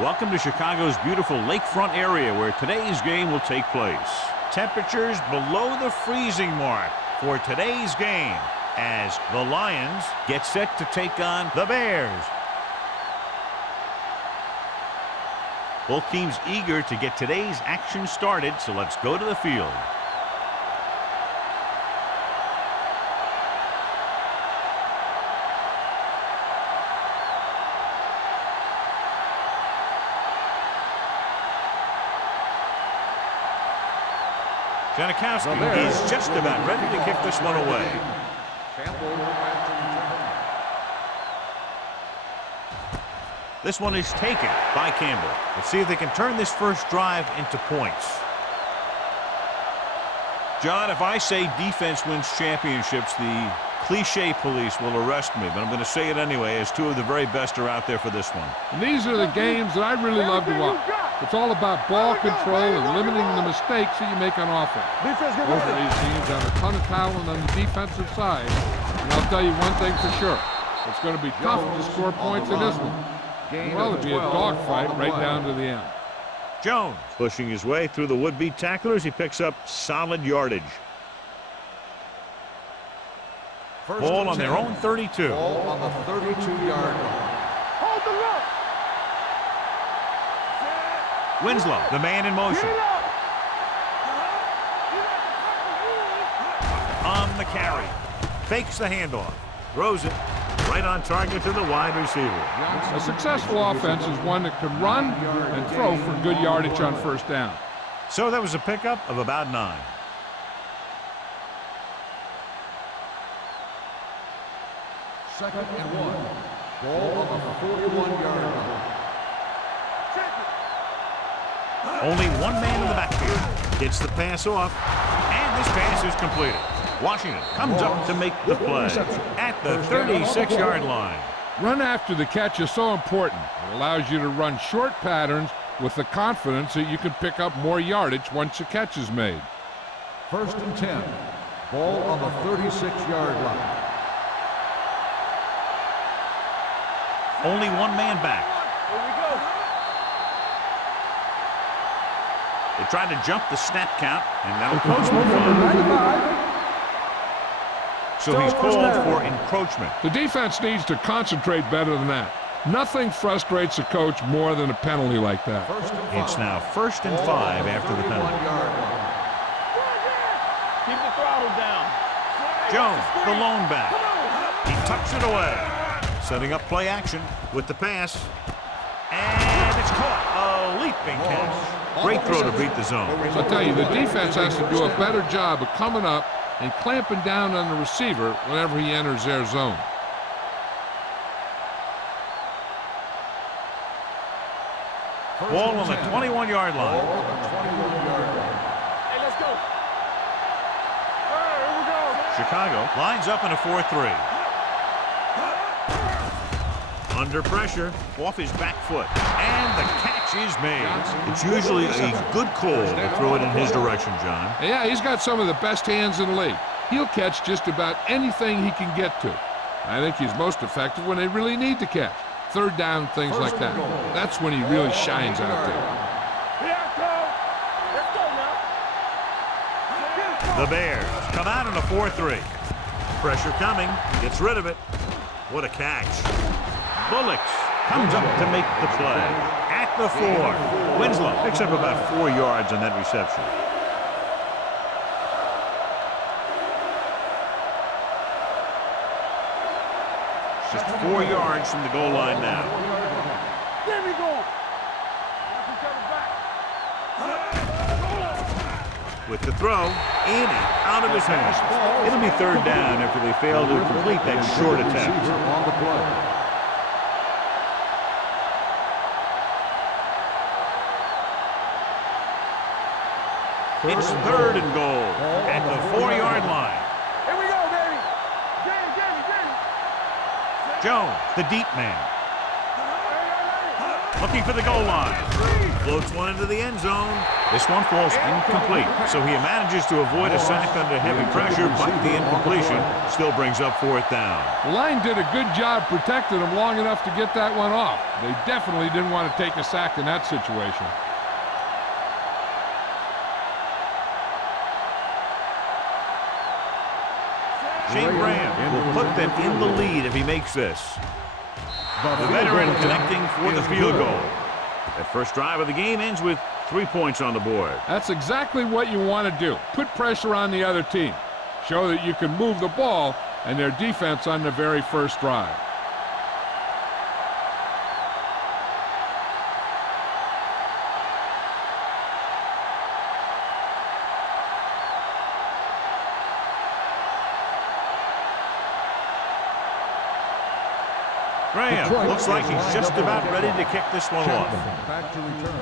Welcome to Chicago's beautiful lakefront area where today's game will take place. Temperatures below the freezing mark for today's game as the Lions get set to take on the Bears. Both teams eager to get today's action started, so let's go to the field. Janikowski is just about ready to kick this one away. This one is taken by Campbell. Let's see if they can turn this first drive into points. John, if I say defense wins championships, the cliche police will arrest me, but I'm going to say it anyway, as two of the very best are out there for this one. And these are the games that I really love to watch. It's all about ball control and limiting the mistakes that you make on offense. Both of these teams have a ton of talent on the defensive side, and I'll tell you one thing for sure. It's going to be tough to score points in this one. Well, it'll be a dogfight right down to the end. Jones pushing his way through the would-be tacklers. He picks up solid yardage. Ball on their own 32. Ball on the 32-yard line. Hold the look. Winslow, the man in motion. On the carry. Fakes the handoff. Throws it right on target to the wide receiver. A successful offense is one that can run and throw for good yardage on first down. So that was a pickup of about 9. Second and 1. Ball on the 41-yard line. Only one man in the backfield. Gets the pass off, and this pass is completed. Washington comes up to make the play at the 36-yard line. Run after the catch is so important. It allows you to run short patterns with the confidence that you can pick up more yardage once the catch is made. First and 10. Ball on the 36-yard line. Only one man back. They try to jump the snap count, and that'll coach move on. So he's called for encroachment. The defense needs to concentrate better than that. Nothing frustrates a coach more than a penalty like that. It's now 1st and 5 after the penalty. Keep the throttle down. Jones, the lone back. He tucks it away. Setting up play action with the pass. And it's caught. A leaping catch. Great throw to beat the zone. I'll tell you, the defense has to do a better job of coming up and clamping down on the receiver whenever he enters their zone. Ball on the 21-yard line. Hey, let's go. All right, here we go. Chicago lines up in a 4-3. Under pressure, off his back foot, and the catch is made. It's usually a good call to throw it in his direction, John. Yeah, he's got some of the best hands in the league. He'll catch just about anything he can get to. I think he's most effective when they really need to catch. Third down, things like that. That's when he really shines out there. The Bears come out in a 4-3. Pressure coming, gets rid of it. What a catch. Bullocks comes up to make the play at the 4. Winslow picks up about 4 yards on that reception. Just 4 yards from the goal line now. There we go. With the throw, in and out of his hands. It'll be 3rd down after they fail to complete that short attempt. On the play. It's 3rd and goal at the 4-yard line. Here we go, baby. Jamie. Jones, the deep man. Looking for the goal line. Floats one into the end zone. This one falls incomplete, so he manages to avoid a sack under heavy pressure, but the incompletion still brings up 4th down. The line did a good job protecting him long enough to get that one off. They definitely didn't want to take a sack in that situation. Shane Graham will put them in the lead if he makes this. The veteran connecting for the field goal. That first drive of the game ends with 3 points on the board. That's exactly what you want to do. Put pressure on the other team. Show that you can move the ball and their defense on the very first drive. Graham looks like he's just about ready to kick this one off. Back to return.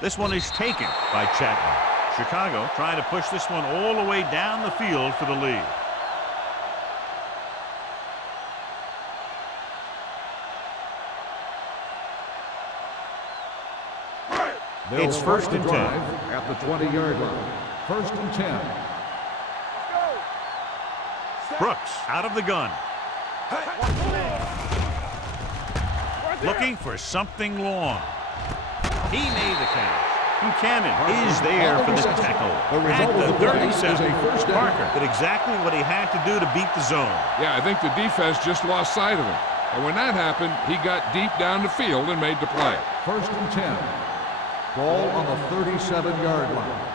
This one is taken by Chapman. Chicago trying to push this one all the way down the field for the lead. It's 1st and 10. At the 20-yard line. 1st and 10. Brooks out of the gun. Looking for something long. He made the catch. Buchanan is there for the tackle. At the 37, Parker did exactly what he had to do to beat the zone. Yeah, I think the defense just lost sight of him. And when that happened, he got deep down the field and made the play. 1st and 10. Ball on the 37-yard line.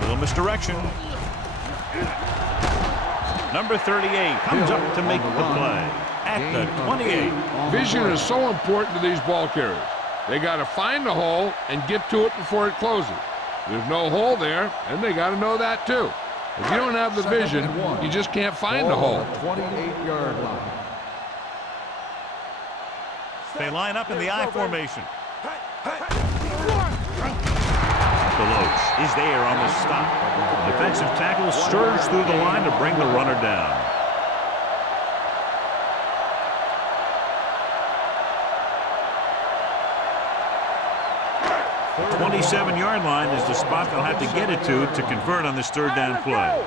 Little misdirection. Number 38 comes up to make the play at the 28. Vision is so important to these ball carriers. They got to find the hole and get to it before it closes. There's no hole there, and they got to know that too. If you don't have the vision, you just can't find the hole. 28-yard line. They line up in the I formation. Deloach is there on the stop. Defensive tackle stirs through the line to bring the runner down. The 27-yard line is the spot they'll have to get it to convert on this 3rd down play.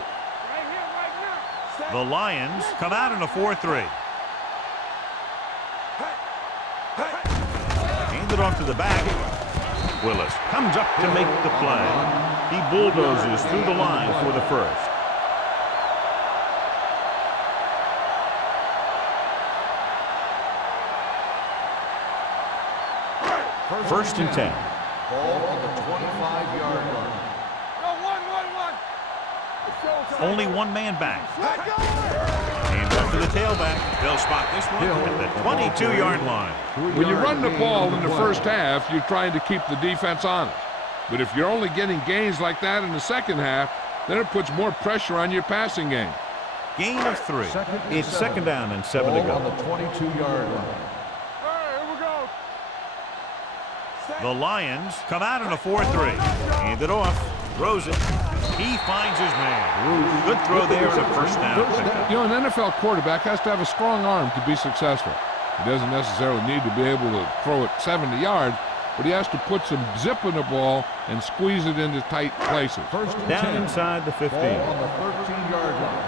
The Lions come out in a 4-3. Hand it off to the back. Willis comes up to make the play. He bulldozes through the line for the first. First and 10. Ball on the 25-yard line. Only one man back. Hand off to the tailback. They'll spot this one at the 22-yard line. When you run the ball in the first half, you're trying to keep the defense honest. But if you're only getting gains like that in the second half, then it puts more pressure on your passing game. Gain of 3. It's 2nd down and 7 to Ball on go. the 22-yard line. The Lions come out in a 4-3. Hand it off. Throws it. He finds his man. Good throw there for a 1st down pickup. You know, an NFL quarterback has to have a strong arm to be successful. He doesn't necessarily need to be able to throw it 70 yards, but he has to put some zip in the ball and squeeze it into tight places. First and Down 10. inside the 15. Ball on the 13-yard line.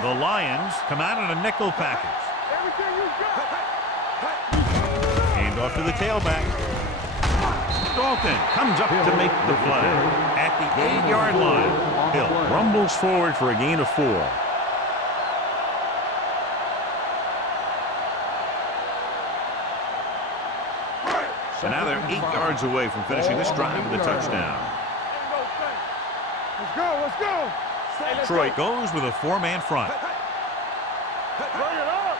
The Lions come out in a nickel package. Hand off to the tailback. Dalton comes up to make the play at the 8-yard line. Hill rumbles forward for a gain of 4. So now they're 8 yards away from finishing this drive with a touchdown. Let's go. Detroit goes with a 4-man front. Bring it up.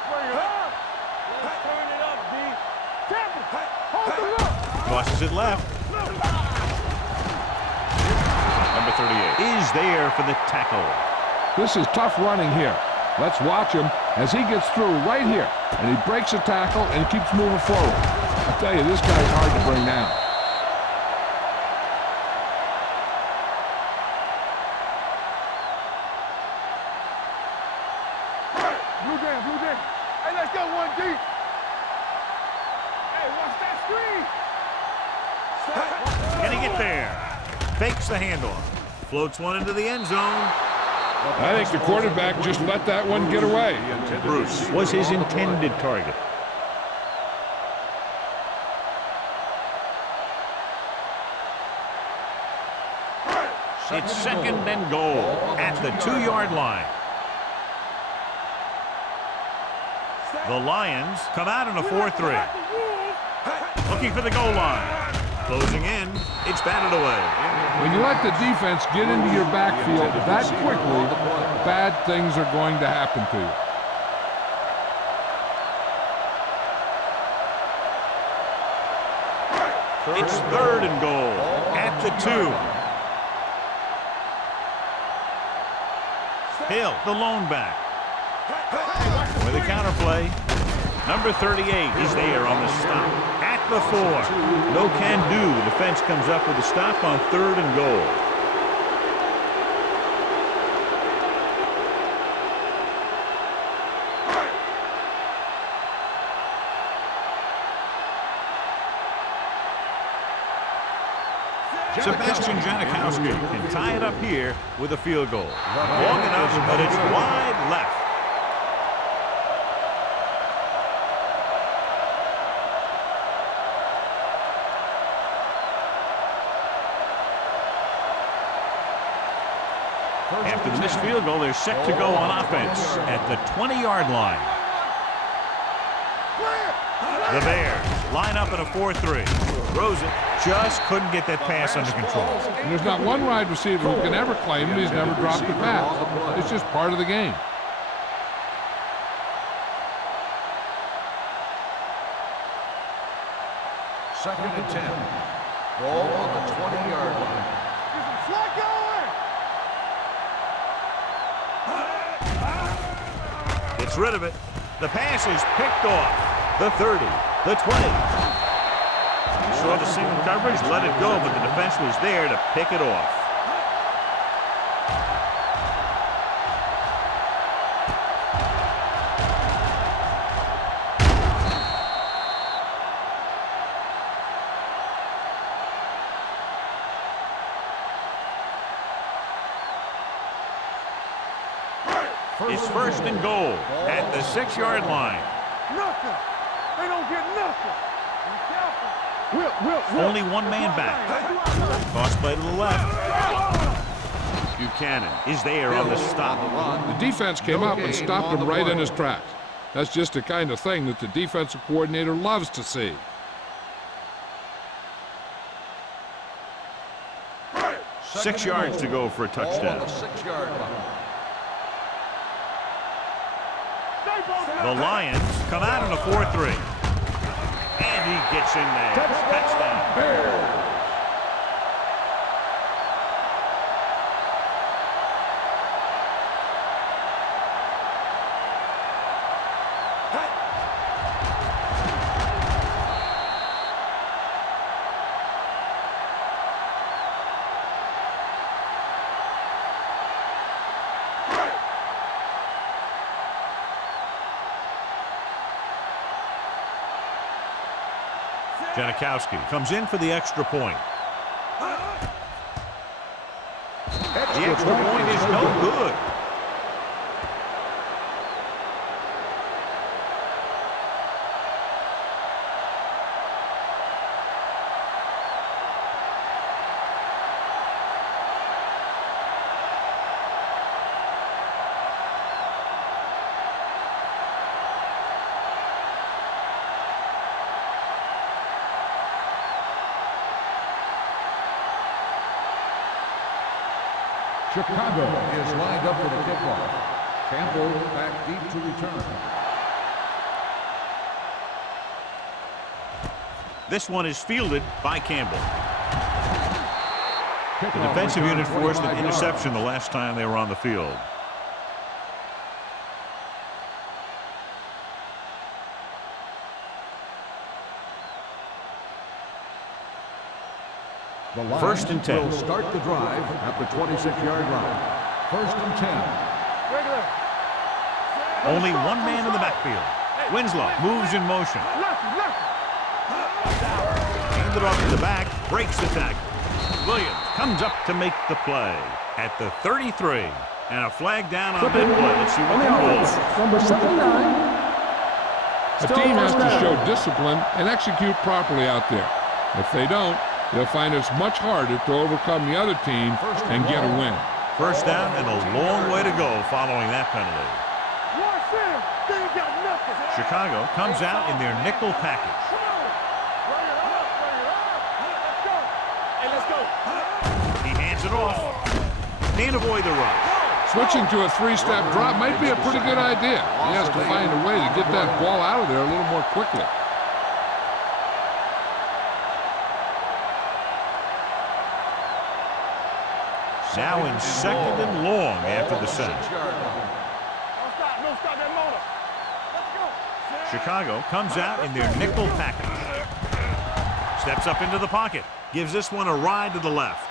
Let's turn it up, D. Hold the look. Tosses it left. Number 38 is there for the tackle. This is tough running here. Let's watch him as he gets through right here. And he breaks a tackle and keeps moving forward. I tell you, this guy's hard to bring down. Let's go one deep. Hey, watch that screen. Can he get there? Fakes the handoff. Floats one into the end zone. I think the quarterback just let that one get away. Bruce was his intended target. It's second and goal at the 2-yard line. The Lions come out in a 4-3. Looking for the goal line. Closing in. It's batted away. When you let the defense get into your backfield that quickly, bad things are going to happen to you. It's third and goal at the 2. Hill, the lone back. With a counterplay. Number 38 is there on the stop. At the 4. No can do. The defense comes up with a stop on third and goal. Sebastian Janikowski can tie it up here with a field goal. Long enough, but it's wide left. After the missed field goal, they're set to go on offense at the 20-yard line. The Bears line up in a 4-3. Throws it. Just couldn't get that pass under control. And there's not one wide receiver who can ever claim that he's never dropped a pass. It's just part of the game. Second and 10. Ball on the 20-yard line. Get some slack going. Gets rid of it. The pass is picked off. The 30, the 20. Saw the single coverage, let it go, but the defense was there to pick it off. It's first and goal at the 6-yard line. Nothing. They don't get nothing. Be careful. Only one man back. Toss play to the left. Buchanan is there on the stop. The defense came up and stopped him right in his tracks. That's just the kind of thing that the defensive coordinator loves to see. Six yards to go for a touchdown. 6-yard line. The Lions come out in a 4-3. And he gets in there. Touchdown. Janikowski comes in for the extra point. The extra point is no good. Chicago is lined up for the kickoff. Campbell back deep to return. This one is fielded by Campbell. The defensive unit forced an interception the last time they were on the field. First and 10. Will start the drive at the 26-yard line. First and 10. Only one man in the backfield. Winslow moves in motion. Lefty, lefty. Handed off to the back, breaks the tackle. Williams comes up to make the play at the 33. And a flag down on that play. Let's see what they call. Number 79. A team has to show discipline and execute properly out there. If they don't, they'll find it's much harder to overcome the other team and get a win. First down and a long way to go following that penalty. Watch him. They ain't got nothing. Chicago comes out in their nickel package. Come on. Bring it up. Bring it up. Let's go. Hey, let's go. He hands it off. Can't avoid the rush. Switching to a three-step drop might be a pretty good idea. He has to find a way to get that ball out of there a little more quickly. Now in second and long after the set. No stop that motor. Let's go. Chicago comes out in their nickel package. Steps up into the pocket. Gives this one a ride to the left.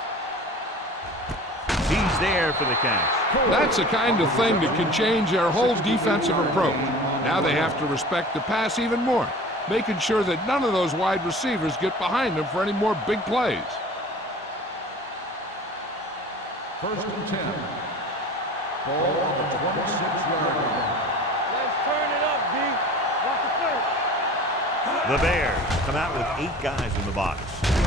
He's there for the catch. That's the kind of thing that can change their whole defensive approach. Now they have to respect the pass even more, making sure that none of those wide receivers get behind them for any more big plays. First and 10. Ball on the 26-yard line. Let's turn it up, D. Watch the play. The Bears come out with 8 guys in the box.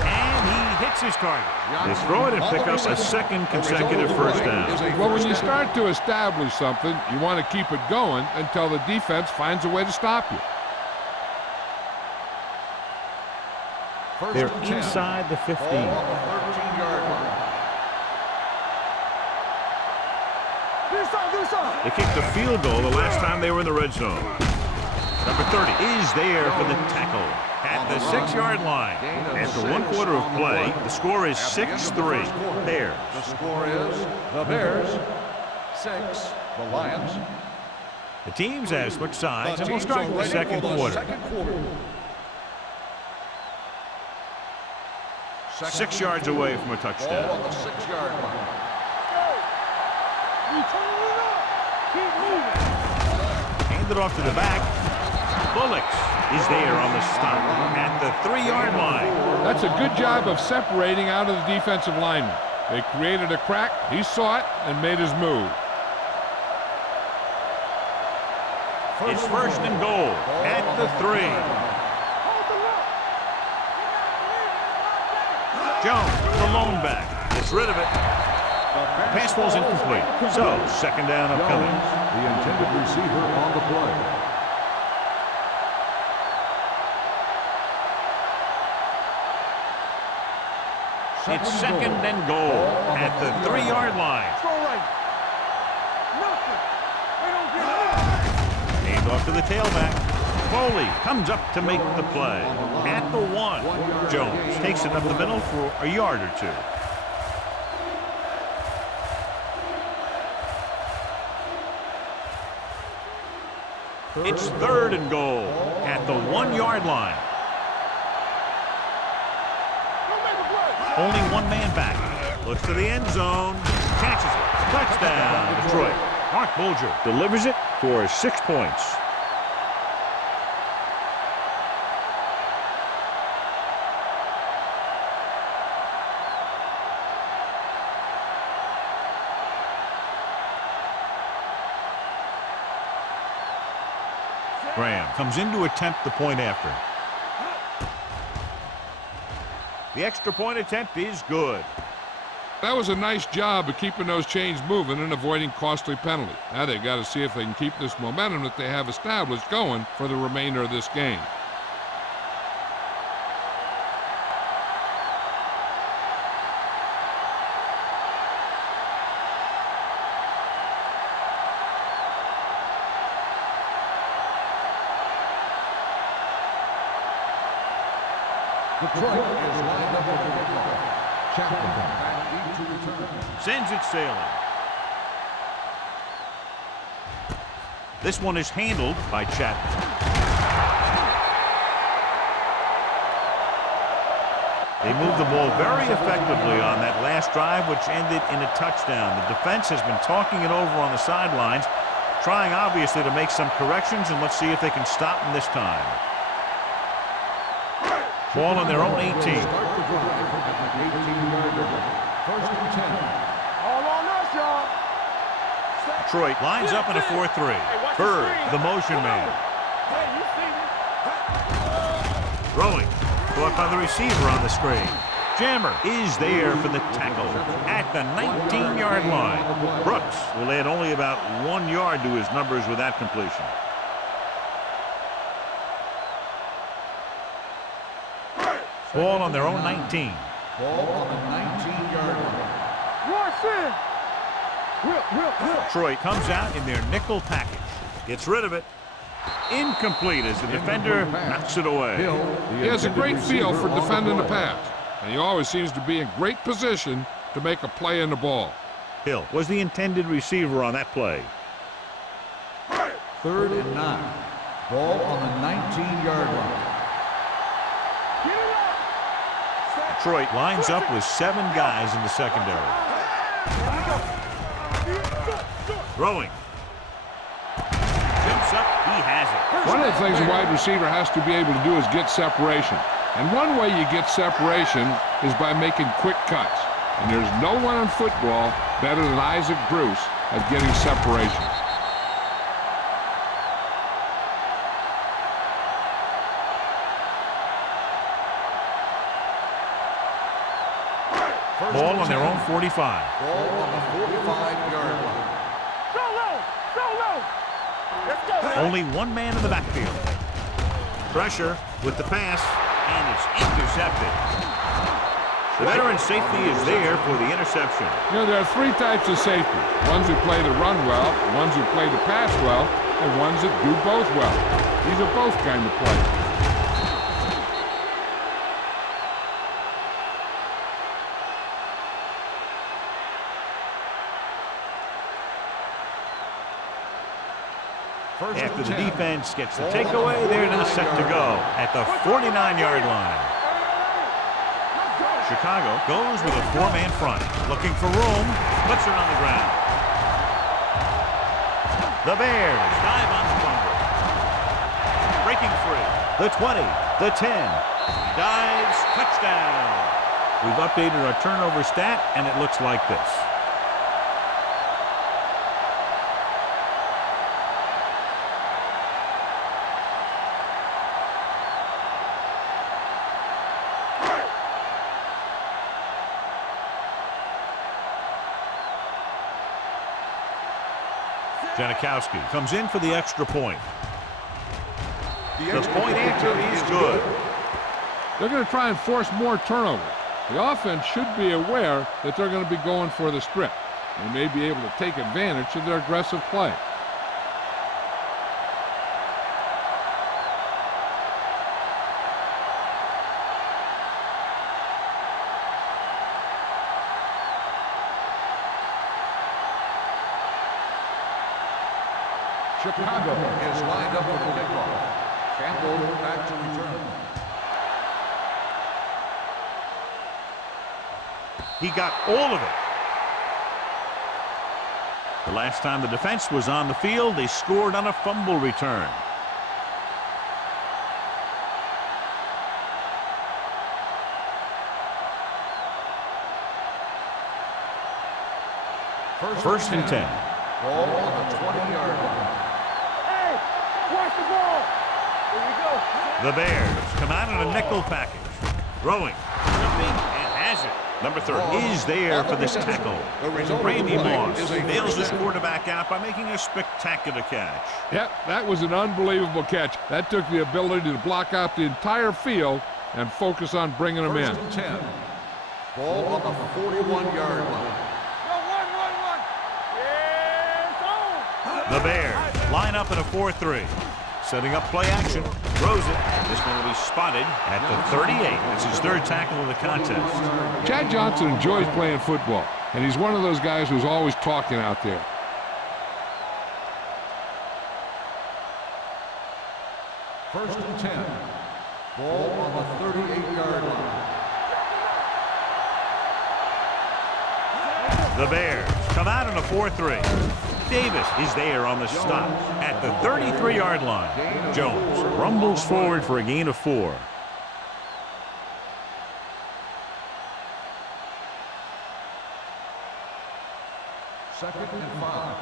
And he hits his target. They throw it and pick up a second consecutive first down. Well, when you start to establish something, you want to keep it going until the defense finds a way to stop you. They're inside the 15. Ball on the 13-yard line. They kicked a field goal the last time they were in the red zone. Number 30 is there for the tackle at the 6-yard line. After 1 quarter of play, the score is 6-3. Bears. The score is the Bears 6, the Lions. The teams have switched sides, and we'll start the second quarter. 6 yards away from a Ball touchdown. on the 6-yard line. We turn it up. Keep moving. Handed off to the back. Bullocks is there on the stop at the 3-yard line. That's a good job of separating out of the defensive lineman. They created a crack, he saw it, and made his move. It's first and goal at the 3. Hold the look. Jones, the lone back, gets rid of it. Pass ball's incomplete. So, second down upcoming. The intended receiver on the play. It's second and goal at the 3-yard line. Throw right. Nothing. They don't get nothing. Hand off to the tailback. Foley comes up to make the play at the 1. Jones takes it up the middle for a yard or 2. It's third and goal at the 1-yard line. Don't make a play. Only one man back. Looks to the end zone. Catches it. Touchdown, Detroit. Mark Bulger delivers it for 6 points. Graham comes in to attempt the point after. The extra point attempt is good. That was a nice job of keeping those chains moving and avoiding costly penalties. Now they've got to see if they can keep this momentum that they have established going for the remainder of this game. Detroit is lined up with the kickoff. Chapman back deep to return. Sends it sailing. This one is handled by Chapman. They moved the ball very effectively on that last drive, which ended in a touchdown. The defense has been talking it over on the sidelines. Trying, obviously, to make some corrections, and let's see if they can stop them this time. Ball on their own 18. Start the drive at the 18-yard line. First and 10. All on us, y'all. Detroit lines up in a 4-3. Bird, the motion man. Hey, you see me? Throwing. Caught by the receiver on the screen. Jammer is there for the tackle at the 19-yard line. Brooks will add only about 1 yard to his numbers with that completion. Ball on their own 19. Ball on the 19-yard line. Rush in. Will. Detroit comes out in their nickel package. Gets rid of it. Incomplete as the defender knocks it away. He has a great feel for defending the pass, and he always seems to be in great position to make a play in the ball. Hill was the intended receiver on that play. 3rd and 9. Ball on the 19-yard line. Detroit lines up with 7 guys in the secondary. Throwing. Jumps up. He has it. One of the things a wide receiver has to be able to do is get separation. And one way you get separation is by making quick cuts. And there's no one in football better than Isaac Bruce at getting separation. Ball on their own 45. Ball on the 45-yard line. Go low. Let's go. Only one man in the backfield. Pressure with the pass, and it's intercepted. The veteran safety is there for the interception. You know, there are 3 types of safety. Ones who play the run well, ones who play the pass well, and ones that do both well. These are both kind of players. After the defense gets the takeaway, they're now set to go at the 49-yard line. Chicago goes with a 4-man front. Looking for room. Puts it on the ground. The Bears dive on the fumble. Breaking free. The 20. The 10. Dives. Touchdown. We've updated our turnover stat, and it looks like this. Janikowski comes in for the extra point. The point after is good. They're going to try and force more turnovers. The offense should be aware that they're going to be going for the strip. They may be able to take advantage of their aggressive play. Chicago is lined up for the kickoff. Campbell back to return. He got all of it. The last time the defense was on the field, they scored on a fumble return. First and 10. Ball on the 20-yard line. Hey, watch the ball. Here we go. The Bears come out in a nickel package. Throwing, jumping, and has it. Number 30 is there for this tackle. Randy Moss bails his quarterback out by making a spectacular catch. Yep, that was an unbelievable catch. That took the ability to block out the entire field and focus on bringing them in. First and 10. Ball on the 41-yard line. Go, one. Yes, on. The Bears line up in a 4-3. Setting up play action. Throws it. This one will be spotted at the 38. It's his 3rd tackle of the contest. Chad Johnson enjoys playing football, and he's one of those guys who's always talking out there. First and 10. Ball on the 38-yard line. The Bears come out in a 4-3. Davis is there on the stop at the 33-yard line. Jones rumbles forward for a gain of 4. Second and 5.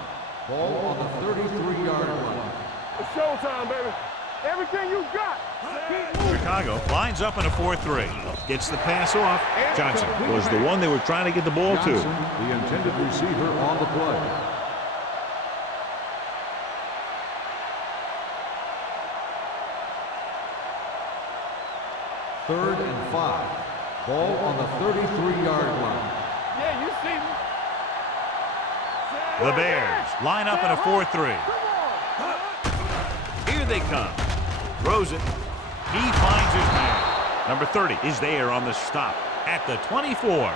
Ball on the 33-yard line. It's showtime, baby. Everything you got. Keep moving. Chicago lines up in a 4-3. Gets the pass off. Johnson was the one they were trying to get the ball Johnson, to. the intended receiver on the play. Third and 5. Ball on the 33-yard line. Yeah, you see me. The Bears line up in a 4-3. Here they come. Throws it. He finds his man. Number 30 is there on the stop at the 24.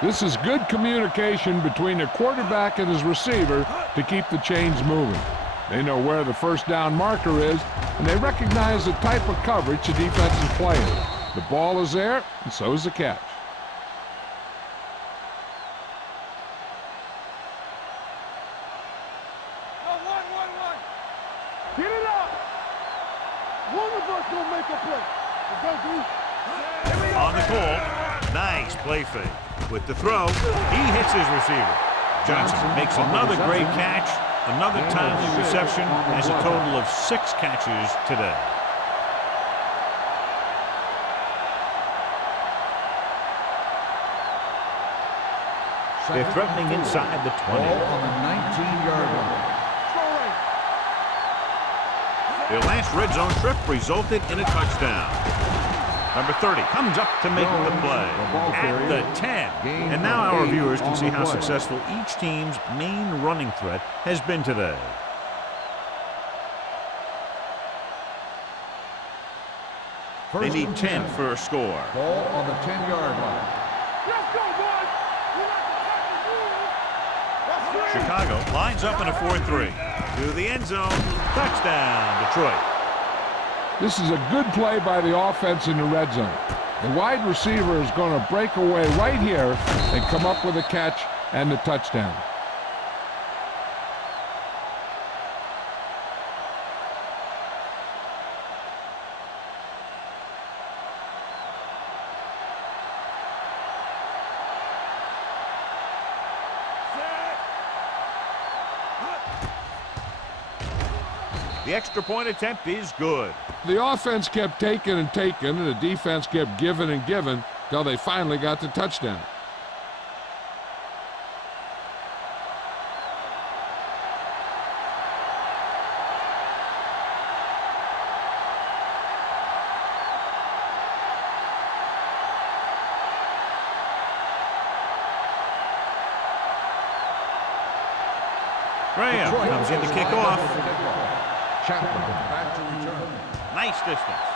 This is good communication between the quarterback and his receiver to keep the chains moving. They know where the first down marker is, and they recognize the type of coverage the defense is playing. The ball is there, and so is the catch. Get it up. One of us gonna make a play. On the call, nice play fake. With the throw, he hits his receiver. Johnson makes another great catch, another timely reception, has a total of 6 catches today. They're threatening inside the 20. Ball on the 19-yard line. Their last red zone trip resulted in a touchdown. Number 30 comes up to make the play at the 10. And now our viewers can see how successful each team's main running threat has been today. They need 10 for a score. Ball on the 10-yard line. Let's go, boys. We like to tackle rules. That's right. Chicago lines up in a 4-3. To the end zone. Touchdown, Detroit. This is a good play by the offense in the red zone. The wide receiver is going to break away right here and come up with a catch and the touchdown. The extra point attempt is good. The offense kept taking and taking, and the defense kept giving and giving till they finally got the touchdown. Graham comes in to kick off. Chapman back to return. Nice distance.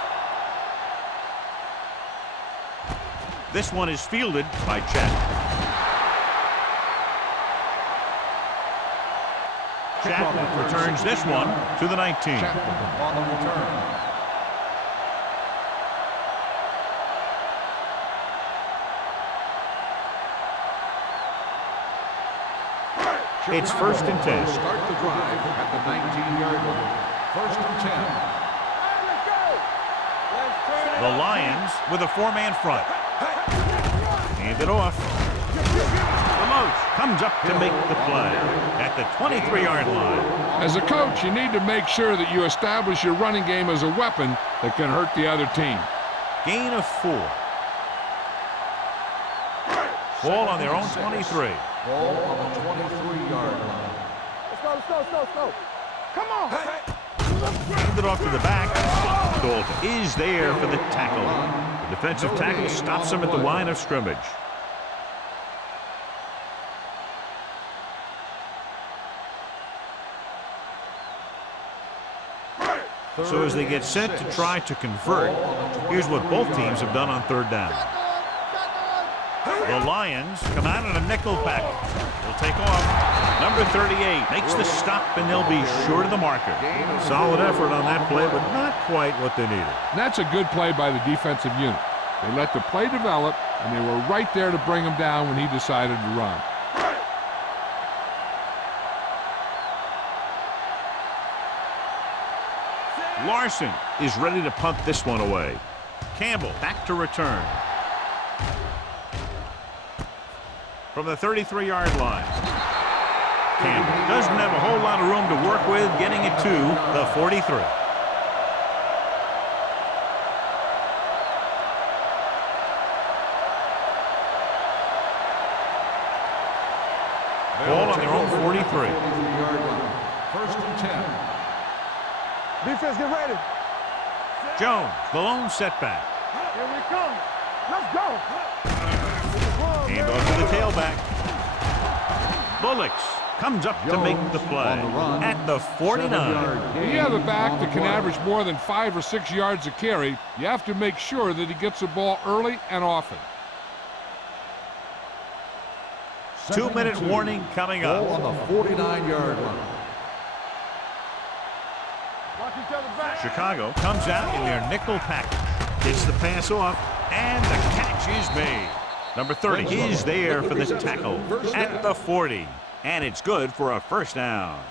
This one is fielded by Chapman. Chapman returns this one to the 19. Chapman on the return. It's 1st and 10. Start the drive at the 19-yard line. 1st and 10. Let's go. Let's turn it The up. Lions with a 4-man front. Hand it off. Deloach comes up to make the play at the 23-yard line. As a coach, you need to make sure that you establish your running game as a weapon that can hurt the other team. Gain of 4. Ball on their own 23. Ball on the 23-yard line. Let's go, let's go, let's go, let's go. Come on. Hand it off to the back. Dalton is there for the tackle. The defensive tackle stops him at the line of scrimmage. So as they get set to try to convert, here's what both teams have done on 3rd down. The Lions come out in a nickel package. They'll take off. Number 38 makes the stop, and they'll be sure to the marker. Solid effort on that play, but not quite what they needed. And that's a good play by the defensive unit. They let the play develop, and they were right there to bring him down when he decided to run. Larson is ready to punt this one away. Campbell back to return. From the 33-yard line. Campbell doesn't have a whole lot of room to work with, getting it to the 43. Ball on their own 43. 43-yard line. First and 10. Defense, get ready. Jones, the lone setback. Here we come. Let's go. Hand off to the tailback. Bullocks comes up to make the play on the run. at the 49. When you have a back that can average more than 5 or 6 yards a carry, you have to make sure that he gets the ball early and often. 2-minute warning coming up. Ball on the 49-yard line. Watch each other back. Chicago comes out in their nickel package. Gets the pass off, and the catch is made. Number 30 is there for the tackle at the 40. And it's good for a first down.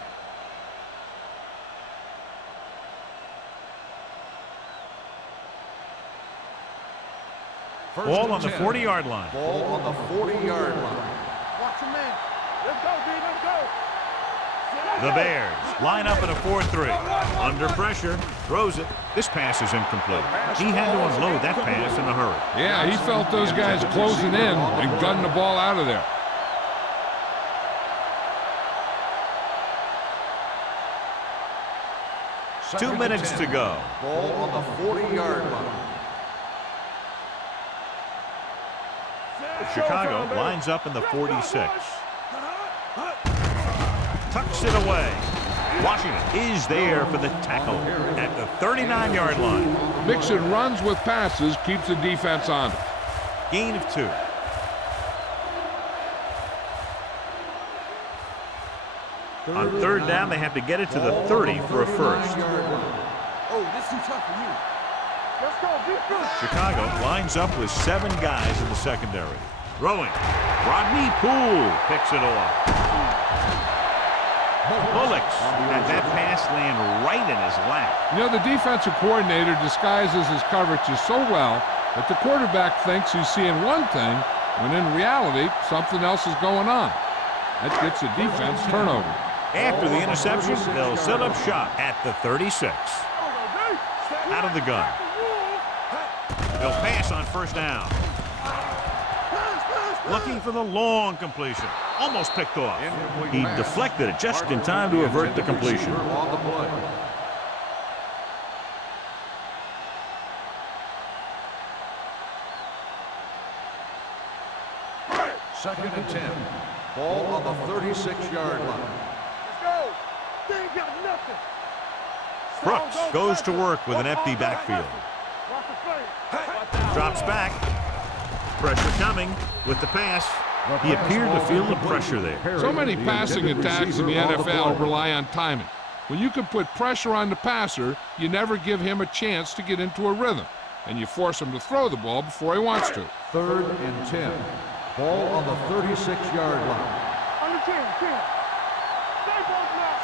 Ball on the 40-yard line. Ball on the 40-yard line. Watch him in. Let's go, D. Let's go. The Bears line up in a 4-3. Under pressure, throws it. This pass is incomplete. He had to unload that pass in a hurry. Yeah, he felt those guys closing in and gunning the ball out of there. Second 2 minutes and to 10. go. Ball on the 40-yard line. Chicago lines up in the 46. Tucks it away. Washington is there for the tackle at the 39-yard line. Mixing runs with passes keeps the defense on it. Gain of 2. On third down, they have to get it to the 30 for a first. Oh, this is tough for you. Let's go, defense. Chicago lines up with 7 guys in the secondary. Throwing. Rodney Poole picks it off. Bullocks had that pass land right in his lap. You know, the defensive coordinator disguises his coverages so well that the quarterback thinks he's seeing one thing when in reality something else is going on. That gets a defense turnover. After the interception, they'll set up shop at the 36. Out of the gun. They'll pass on first down. Looking for the long completion. Almost picked off. He deflected it just in time to avert the completion. On the play. Second and 10. Ball on the 36-yard line. Let's go. They ain't got nothing. Brooks goes to work with an empty backfield. Watch the play. Drops back. Pressure coming with the pass. He appeared to feel the pressure there. So many passing attacks in the NFL rely on timing. When you can put pressure on the passer, you never give him a chance to get into a rhythm, and you force him to throw the ball before he wants to. Third and 10. Ball on the 36-yard line. Under 10. Stay both now.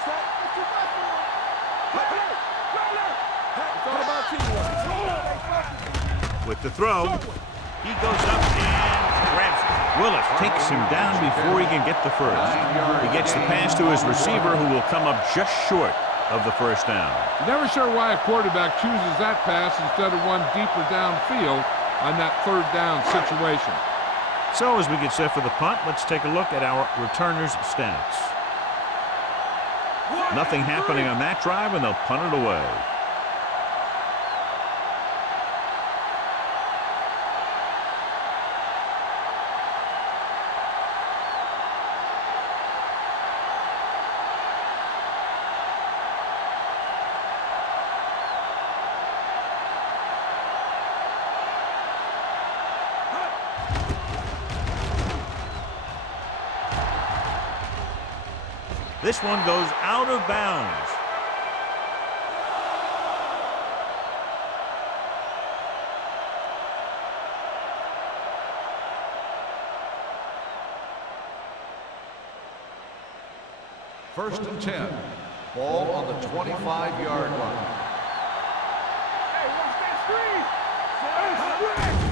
It's all about teamwork. With the throw, he goes up and grabs it. Willis takes him down before he can get the first. He gets the pass to his receiver, who will come up just short of the first down. Never sure why a quarterback chooses that pass instead of one deeper downfield on that third down situation. So as we get set for the punt, let's take a look at our returners' stats. Nothing happening on that drive, and they'll punt it away. This one goes out of bounds. First and 10. Ball on the 25-yard line.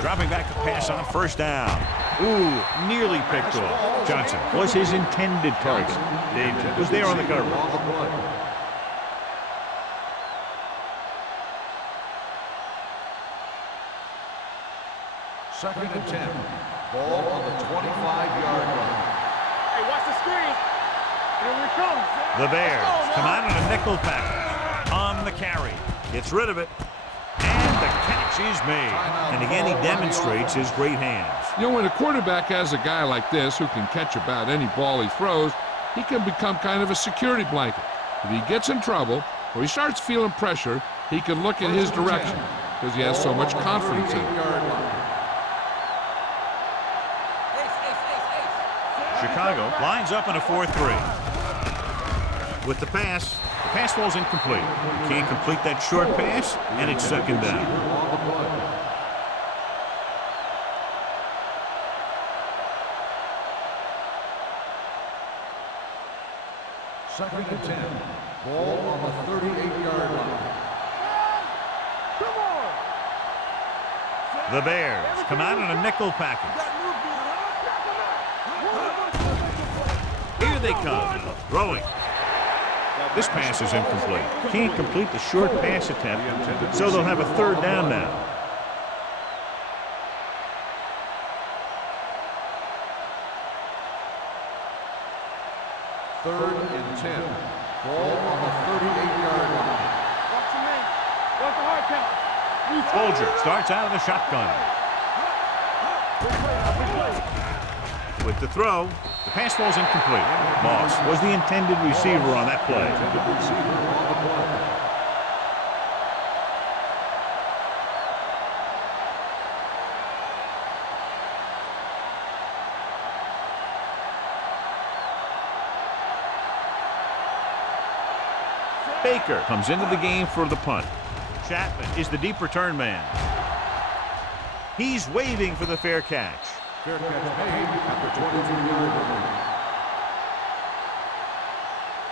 Dropping back to pass on first down. Ooh, nearly picked off. Johnson was his intended target. David was there on the cover. Second and 10. Ball on the 25-yard line. Hey, watch the screen. Here we come. The Bears come out in a nickel package on the carry. Gets rid of it. And the catch is made. And again, he demonstrates his great hands. You know, when a quarterback has a guy like this who can catch about any ball he throws, he can become kind of a security blanket. If he gets in trouble or he starts feeling pressure, he can look in his direction because he has so much confidence in it. Chicago lines up in a 4-3. With the pass falls incomplete. He can't complete that short pass, and it's second down. Second and 10. Ball on the 38-yard line. Come on. The Bears come out in a nickel package. Here they come, throwing. This pass is incomplete. Can't complete the short pass attempt, so they'll have a third down now. Third and 10. Ball on the 38-yard line. Watch the man. Watch the hard count. Folger starts out of the shotgun. With the throw, the pass falls incomplete. Moss was the intended receiver on that play. Baker comes into the game for the punt. Chapman is the deep return man. He's waving for the fair catch. Fair catch made at the 22-yard line.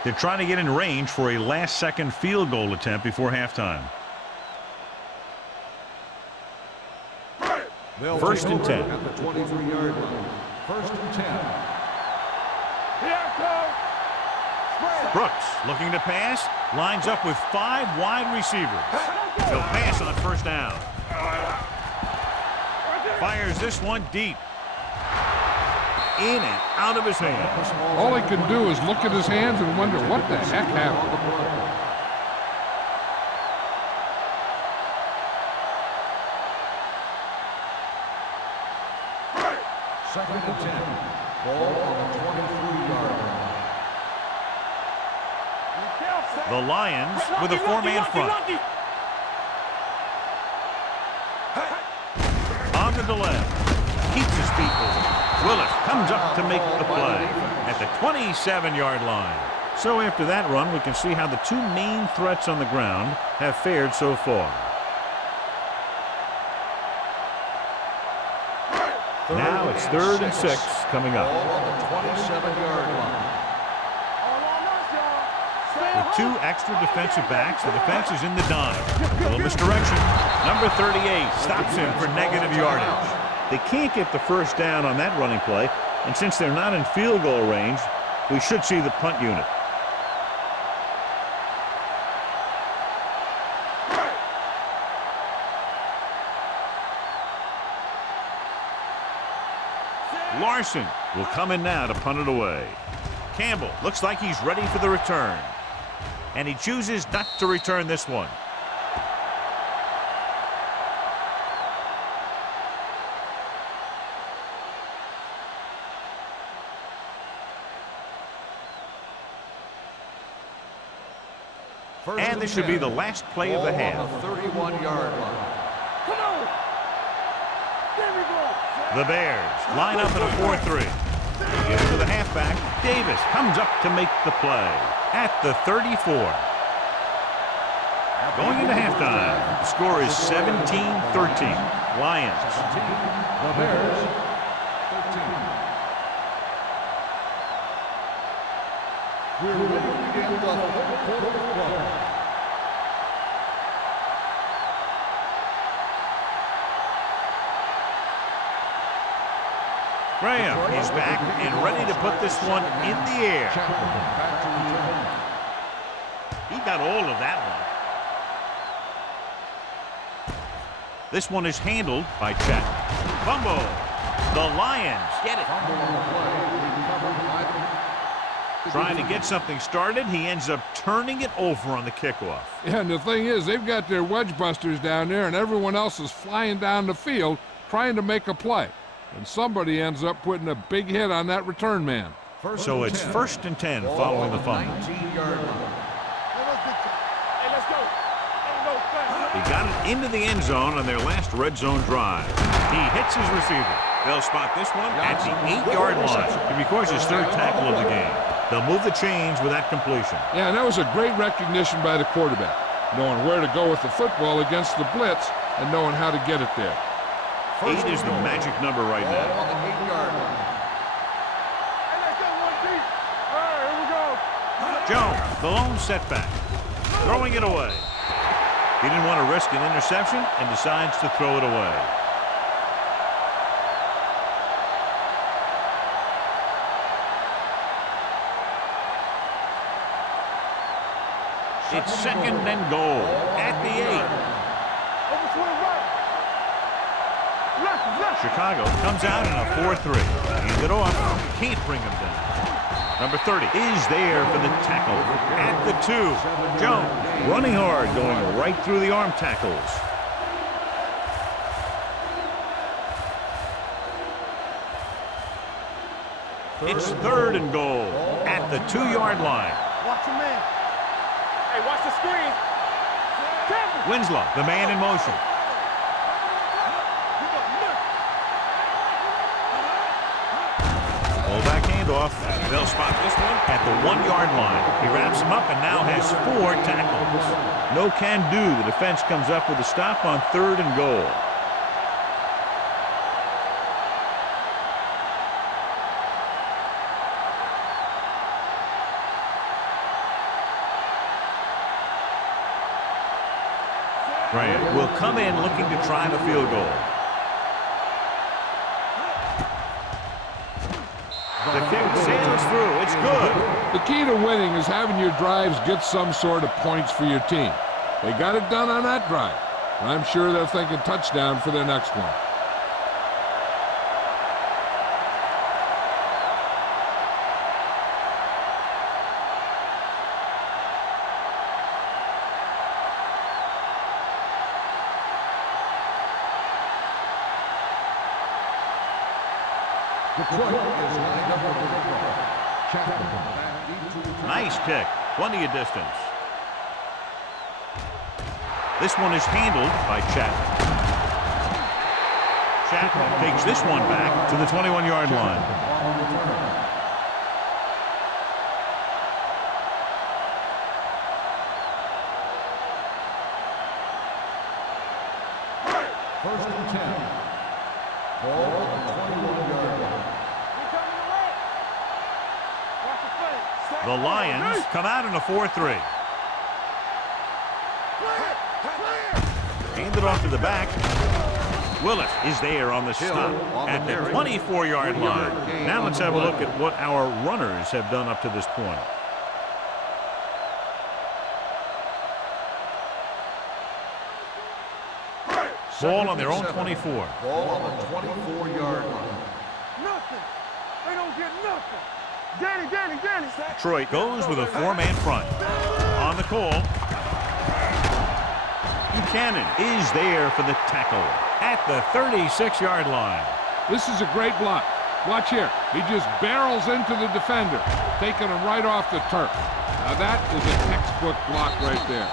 They're trying to get in range for a last-second field goal attempt before halftime. First and 10. At the 23-yard line. First and 10. Here it comes. Brooks looking to pass, lines up with 5 wide receivers. He'll pass on first down. Fires this one deep. In and out of his hands. All he can do is look at his hands and wonder what the heck happened. Second and 10. Ball on the 23-yard line. The Lions with a 4-man front. On the delay. Keeps his feet moving. Willis comes up to make the play at the 27-yard line. So after that run, we can see how the 2 main threats on the ground have fared so far. Now it's 3rd and 6 coming up. Ball on the 27-yard line. With 2 extra defensive backs, the defense is in the dime. A little misdirection. Number 38 stops him for negative yardage. They can't get the first down on that running play, and since they're not in field goal range, we should see the punt unit. Larson will come in now to punt it away. Campbell looks like he's ready for the return, and he chooses not to return this one. And this should be the last play of the half. On the 31-yard line. Come on. There we go. The Bears line up in a 4-3. They give it to the halfback. Davis comes up to make the play at the 34. Going into halftime, the score is 17-13. Lions. The Bears, 13. We're ready to begin the third quarter of football. Graham is back and ready to put this one in the air. He got all of that one. This one is handled by Chapman. Fumble. The Lions get it. Trying to get something started, he ends up turning it over on the kickoff. Yeah, and the thing is, they've got their wedge busters down there, and everyone else is flying down the field trying to make a play. And somebody ends up putting a big hit on that return man. So it's 1st and 10 following the fumble. He got it into the end zone on their last red zone drive. He hits his receiver. They'll spot this one at the 8-yard line. He records his 3rd tackle of the game. They'll move the chains with that completion. Yeah, and that was a great recognition by the quarterback, knowing where to go with the football against the blitz and knowing how to get it there. 8 is the magic number right now. On the 8-yard line. Jones, the lone setback, throwing it away. He didn't want to risk an interception and decides to throw it away. It's 2nd and goal at the 8. Chicago comes out in a 4-3. Hand it off. Can't bring him down. Number 30 is there for the tackle at the 2. Jones running hard, going right through the arm tackles. It's 3rd and goal at the 2-yard line. Watch your man. Hey, watch the screen. Winslow, the man in motion. Fullback handoff. They'll spot this one at the 1-yard line. He wraps him up and now has 4 tackles. No can do. The defense comes up with a stop on 3rd and goal. Graham will come in looking to try the field goal. The kick sails through. It's good. The key to winning is having your drives get some sort of points for your team. They got it done on that drive. And I'm sure they're thinking touchdown for their next one. Nice kick. Plenty of distance. This one is handled by Chapman. Chapman takes this one back to the 21-yard line. First and 10. Ball on the 21-yard line. The Lions come out in a 4-3. Hand it off to the back. Willis is there on the stop at the 24-yard line. Now let's have a look at what our runners have done up to this point. Ball on their own 24. Ball on the 24-yard line. Nothing. They don't get nothing. Danny. Detroit goes with a 4-man front. On the call. Buchanan is there for the tackle at the 36-yard line. This is a great block. Watch here. He just barrels into the defender, taking him right off the turf. Now that is a textbook block right there.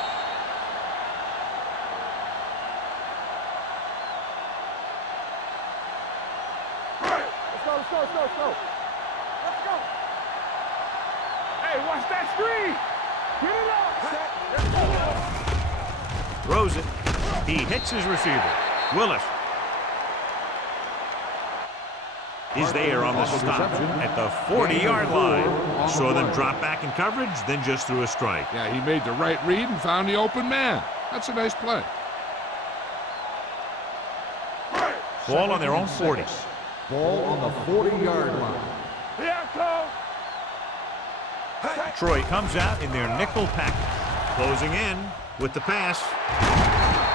Let's go. Let's go. Hey, watch that screen. Get it up. Throws it. He hits his receiver. Willis is there on the stop at the 40-yard line. Saw them drop back in coverage, then just threw a strike. Yeah, he made the right read and found the open man. That's a nice play. Ball on their own 40. Ball on the 40-yard line. Here, Cole. Troy comes out in their nickel package. Closing in with the pass.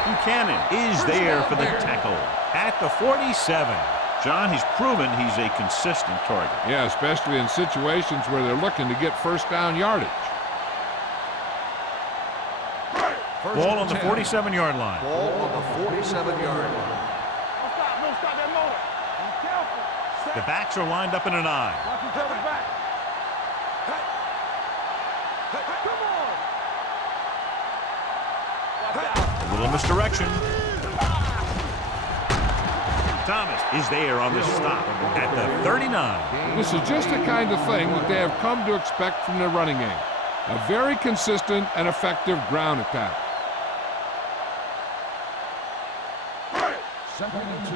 Buchanan is there for the tackle at the 47. John, he's proven he's a consistent target. Yeah, especially in situations where they're looking to get first down yardage. Ball on the 47-yard line. Ball on the 47-yard line. Don't stop that motor. Be careful. The backs are lined up in an I. Watch each other's back. Come on. Watch out. A little misdirection. Thomas is there on the stop at the 39. This is just the kind of thing that they have come to expect from their running game. A very consistent and effective ground attack. Second and 2.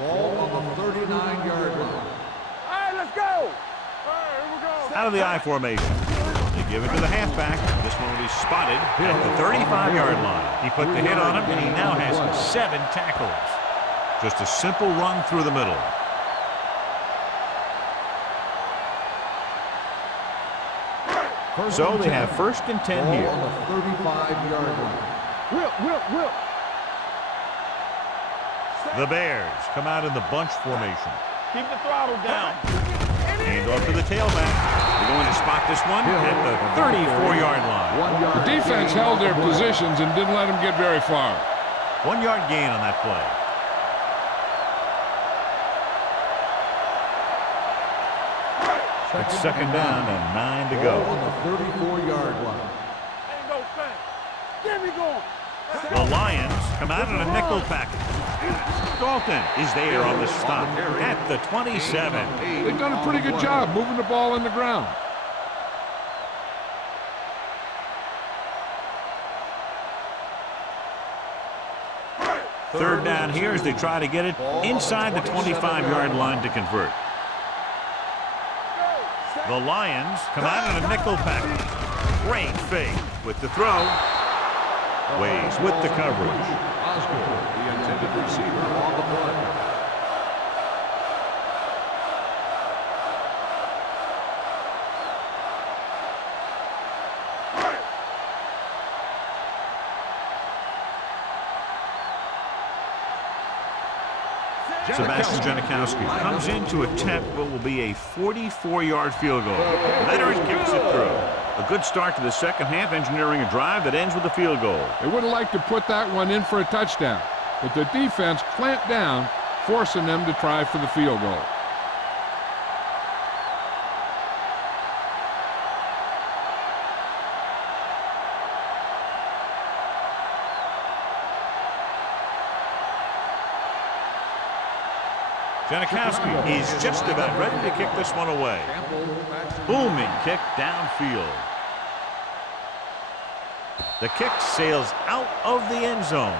Ball on the 39-yard line. All right, let's go. All right, here we go. Out of the I formation. They give it to the halfback. This one will be spotted at the 35-yard line. He put the hit on him, and he now has 7 tackles. Just a simple run through the middle. So they have first and 10 here. Ball on the 35-yard line. Whip. The Bears come out in the bunch formation. Keep the throttle down. Hand off to the tailback. They're going to spot this one at the 34-yard line. The defense held their positions and didn't let them get very far. 1 yard gain on that play. It's second down and 9 to go. Ball on the 34-yard line. Ain't no thing. Get me going. The Lions come out in a nickel package. Dalton is there on the stop at the 27. They've done a pretty good job moving the ball in the ground. Third down here as they try to get it inside the 25-yard line to convert. The Lions come out in a nickel package. Great fake with the throw. Ways with the coverage. Osgood, the intended receiver on the play. Sebastian Janikowski comes in to attempt what will be a 44-yard field goal. Veteran kicks it through. A good start to the second half, engineering a drive that ends with a field goal. They would have liked to put that one in for a touchdown, but the defense clamped down, forcing them to try for the field goal. Janikowski is just about ready to kick this one away. Booming kick downfield. The kick sails out of the end zone.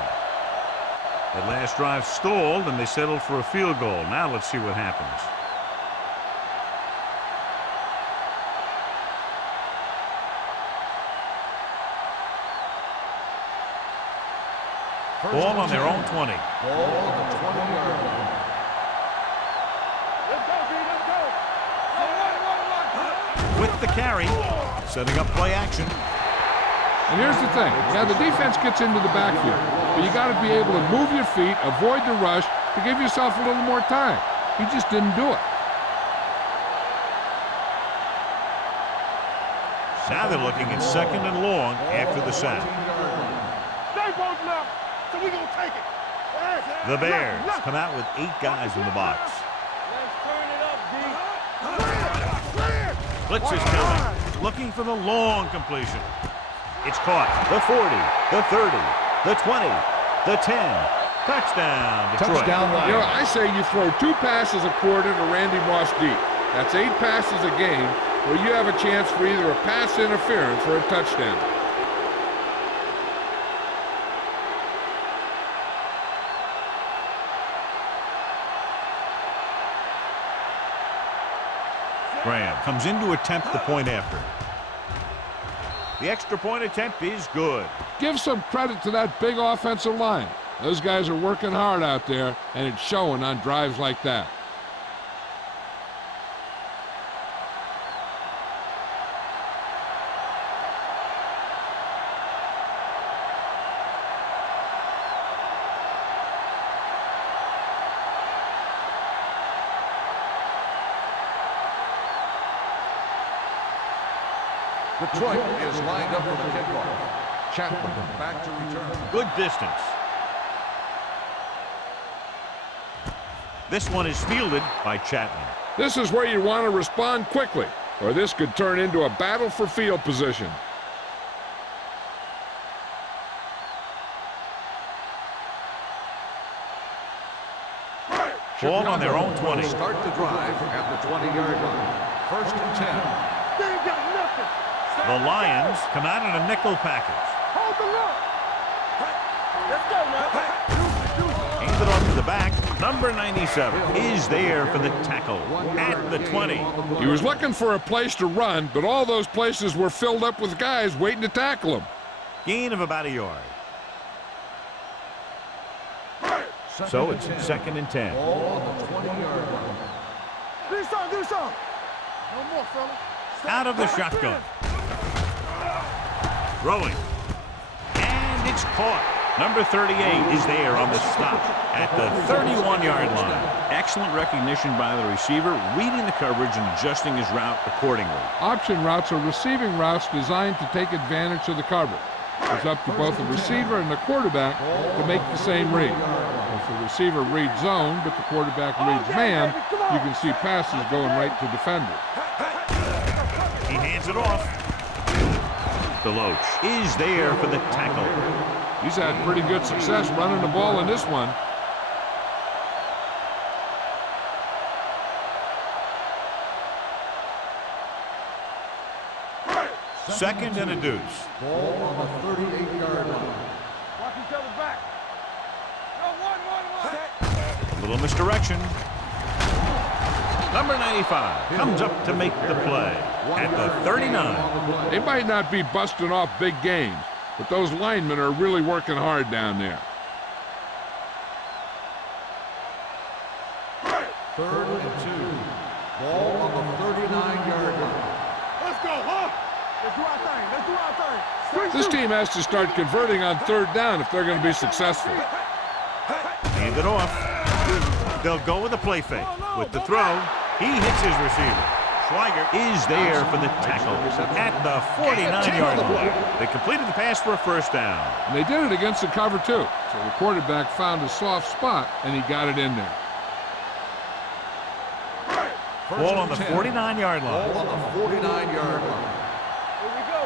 That last drive stalled, and they settled for a field goal. Now let's see what happens. Ball on their own 20. Ball on the 20-yard line. With the carry, setting up play action. And here's the thing. Now, the defense gets into the backfield, but you got to be able to move your feet, avoid the rush to give yourself a little more time. He just didn't do it. Now they're looking at second and long after the sack. Stay both left, so we're going to take it. The Bears come out with 8 guys in the box. Let's turn it up, D. Blitz is coming, looking for the long completion. It's caught. The 40, the 30, the 20, the 10. Touchdown, Detroit. You know, I say you throw 2 passes a quarter to Randy Moss deep. That's 8 passes a game where you have a chance for either a pass interference or a touchdown. Graham comes in to attempt the point after. The extra point attempt is good. Give some credit to that big offensive line. Those guys are working hard out there, and it's showing on drives like that. Detroit is lined up for the kickoff. Chapman back to return. Good distance. This one is fielded by Chapman. This is where you want to respond quickly, or this could turn into a battle for field position. Ball on their own 20. Start the drive at the 20-yard line. First and 10. They ain't got nothing. The Lions come out in a nickel package. Hold the look. Let's go now. Hands it off to the back. Number 97 is there for the tackle at the 20. He was looking for a place to run, but all those places were filled up with guys waiting to tackle him. Gain of about a yard. So it's second and 10. Ball on the 20-yard line. Do something, do something. No more, fella. Out of the shotgun. Throwing. And it's caught. Number 38 is there on the stop at the 31-yard line. Excellent recognition by the receiver, reading the coverage and adjusting his route accordingly. Option routes are receiving routes designed to take advantage of the coverage. It's up to both the receiver and the quarterback to make the same read. If the receiver reads zone, but the quarterback reads man, you can see passes going right to defenders. He hands it off. Deloach is there for the tackle. He's had pretty good success running the ball in this one. Second and a deuce. Ball on the 38-yard line. Watch each other back. Go, one. A little misdirection. Number 95 comes up to make the play at the 39. They might not be busting off big games, but those linemen are really working hard down there. Third and 2. Ball on the 39-yard line. Let's go, huh? Let's do our thing. Let's do our thing. This team has to start converting on third down if they're going to be successful. Hand it off. They'll go with a play fake. With the throw, he hits his receiver. Schweiger is there for the tackle at the 49-yard line. They completed the pass for a first down. And they did it against the cover, too. So the quarterback found a soft spot, and he got it in there. Ball on the 49-yard line. Ball on the 49-yard line. Here we go.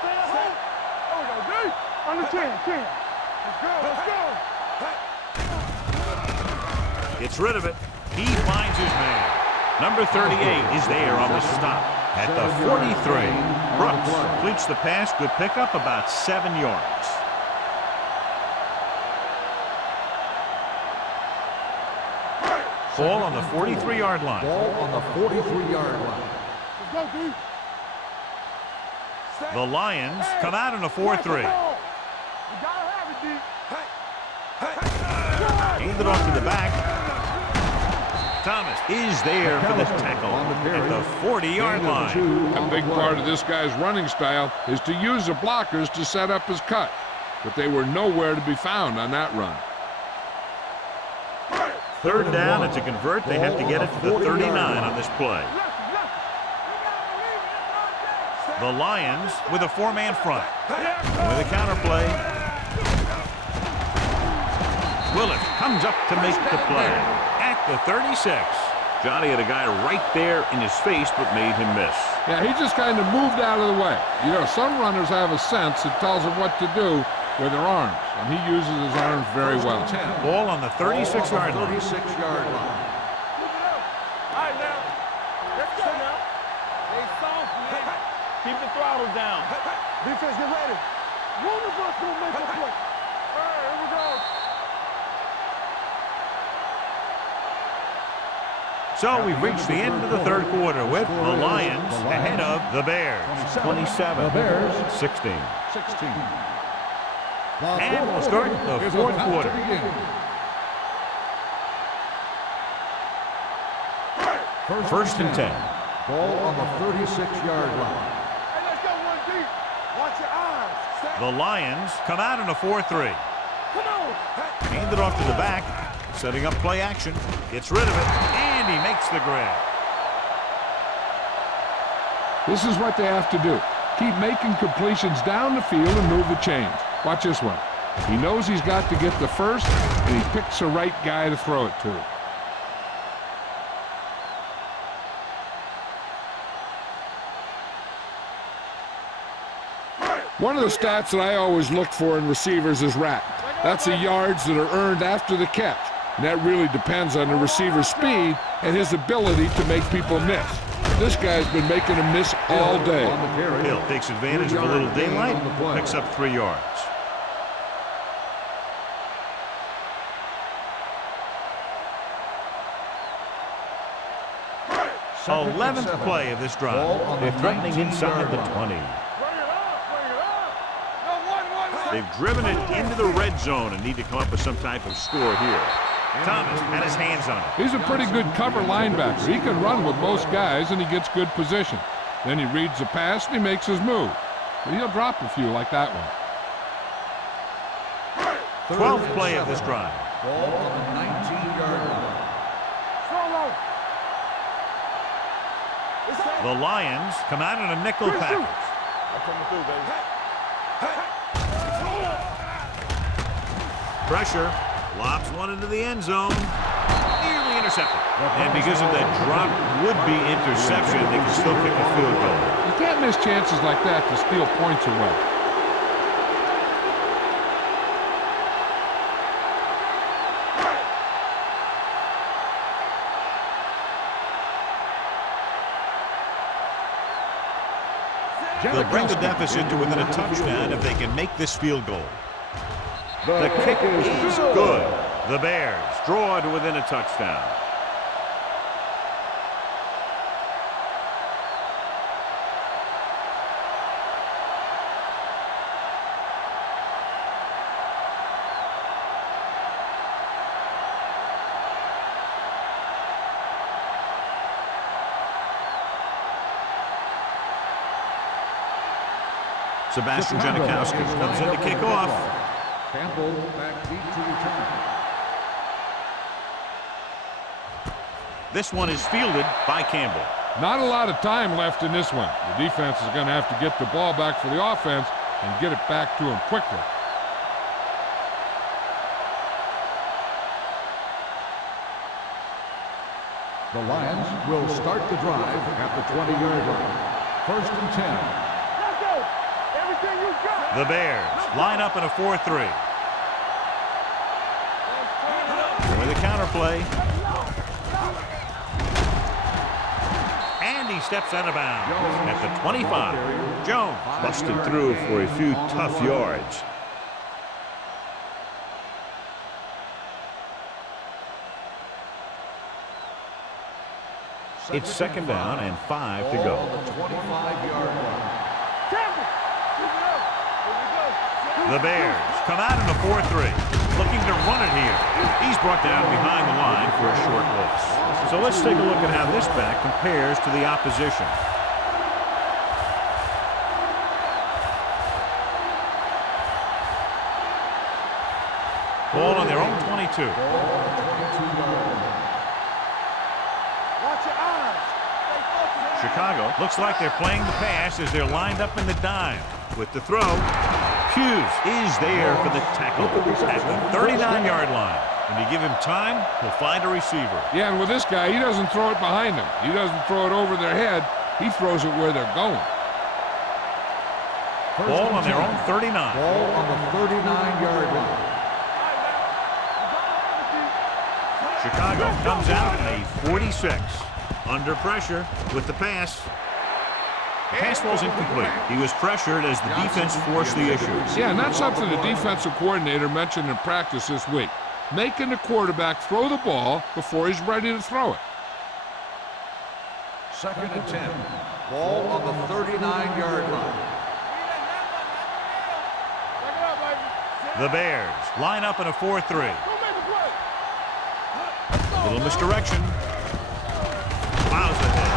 Stay at home. Oh, we go deep. On the 10. Let's go. Let's go. Gets rid of it. He finds his man. Number 38 is there on the stop at the 43. Brooks completes the pass. Good pickup, about 7 yards. Ball on the 43-yard line. Ball on the 43-yard line. Let's go, D. The Lions come out in a 4-3. You gotta have it, D. Hand it off to the back. Thomas is there for the tackle at the 40-yard line. A big part of this guy's running style is to use the blockers to set up his cut, but they were nowhere to be found on that run. Third down, and to convert, they have to get it to the 39 on this play. The Lions with a 4-man front. With a counter play. Willis comes up to make the play at the 36. Johnny had a guy right there in his face, but made him miss. Yeah, he just kind of moved out of the way. You know, some runners have a sense that tells them what to do with their arms, and he uses his arms very well. Ball on the 36-yard line. 36-yard line. All right, now. Let's go now. They soft, man. Keep the throttle down. Defense, get ready. One of us will make a play. All right, here we go. So we've reached the end of the third quarter with the Lions ahead of the Bears. 27. The Bears 16. 16. And we'll start the fourth quarter. First and 10. Ball on the 36-yard line. Hey, let's go one deep. Watch your eyes. The Lions come out in a 4-3. Come on. Hand it off to the back. Setting up play action. Gets rid of it. And he makes the grab. This is what they have to do. Keep making completions down the field and move the chains. Watch this one. He knows he's got to get the first, and he picks the right guy to throw it to. One of the stats that I always look for in receivers is RAT. That's the yards that are earned after the catch. And that really depends on the receiver's speed and his ability to make people miss. This guy's been making them miss all day. Hill takes advantage of a little daylight, picks up 3 yards. 11th play of this drive. They're threatening inside the 20. They've driven it into the red zone and need to come up with some type of score here. Thomas had his hands on it. He's a pretty good cover linebacker. He can run with most guys, and he gets good position. Then he reads the pass, and he makes his move. But he'll drop a few like that one. 12th play of this drive. Ball on the 19-yard line. The Lions come out in a nickel package. Pressure. Lobs one into the end zone. Nearly intercepted. And because of that drop would-be interception, they can still kick a field goal. You can't miss chances like that to steal points away. They'll bring the deficit to within a touchdown if they can make this field goal. The kick is good. The Bears draw to within a touchdown. Sebastian Janikowski comes in to kick off. Campbell back deep to return. This one is fielded by Campbell. Not a lot of time left in this one. The defense is going to have to get the ball back for the offense and get it back to him quickly. The Lions will start the drive at the 20-yard line. 1st and 10. The Bears line up in a 4-3. For the counter play. And he steps out of bounds at the 25. Jones busted through for a few tough yards. It's 2nd down and 5 to go. The 25-yard line. The Bears come out in a 4-3, looking to run it here. He's brought down behind the line for a short loss. So let's take a look at how this back compares to the opposition. Ball on their own 22. Chicago looks like they're playing the pass as they're lined up in the dime. With the throw, Hughes is there for the tackle at the 39-yard line. When you give him time, he'll find a receiver. Yeah, and with this guy, he doesn't throw it behind them. He doesn't throw it over their head. He throws it where they're going. Ball on their own 39. Ball on the 39-yard line. Chicago comes out in a 46. Under pressure with the pass. The pass ball's incomplete. He was pressured as the defense forced the issue. Yeah, and that's something the defensive coordinator mentioned in practice this week. Making the quarterback throw the ball before he's ready to throw it. 2nd and 10. Ball on the 39-yard line. The Bears line up in a 4-3. Little misdirection. Miles ahead.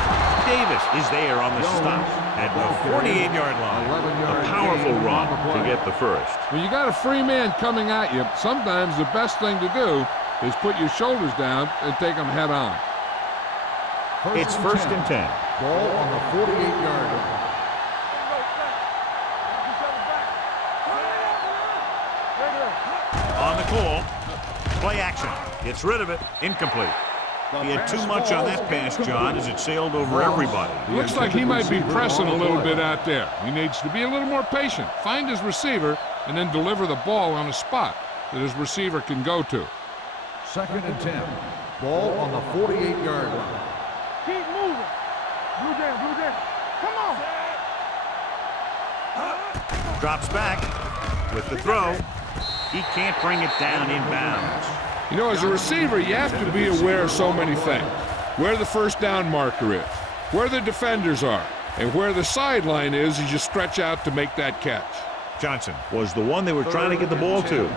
Davis is there on the stop at the 48-yard line. A powerful run to get the first. When you got a free man coming at you, sometimes the best thing to do is put your shoulders down and take them head on. It's 1st and 10. Ball on the 48-yard line. On the call. Play action. Gets rid of it. Incomplete. He had too much on that pass, John, as it sailed over everybody. Looks like he might be pressing a little bit out there. He needs to be a little more patient, find his receiver, and then deliver the ball on a spot that his receiver can go to. 2nd and 10. Ball on the 48-yard line. Keep moving. Blue Jam. Come on. Drops back with the throw. He can't bring it down inbounds. You know, as a receiver, you have to be aware of so many things. Where the first down marker is, where the defenders are, and where the sideline is as you stretch out to make that catch. Johnson was the one they were trying to get the ball to.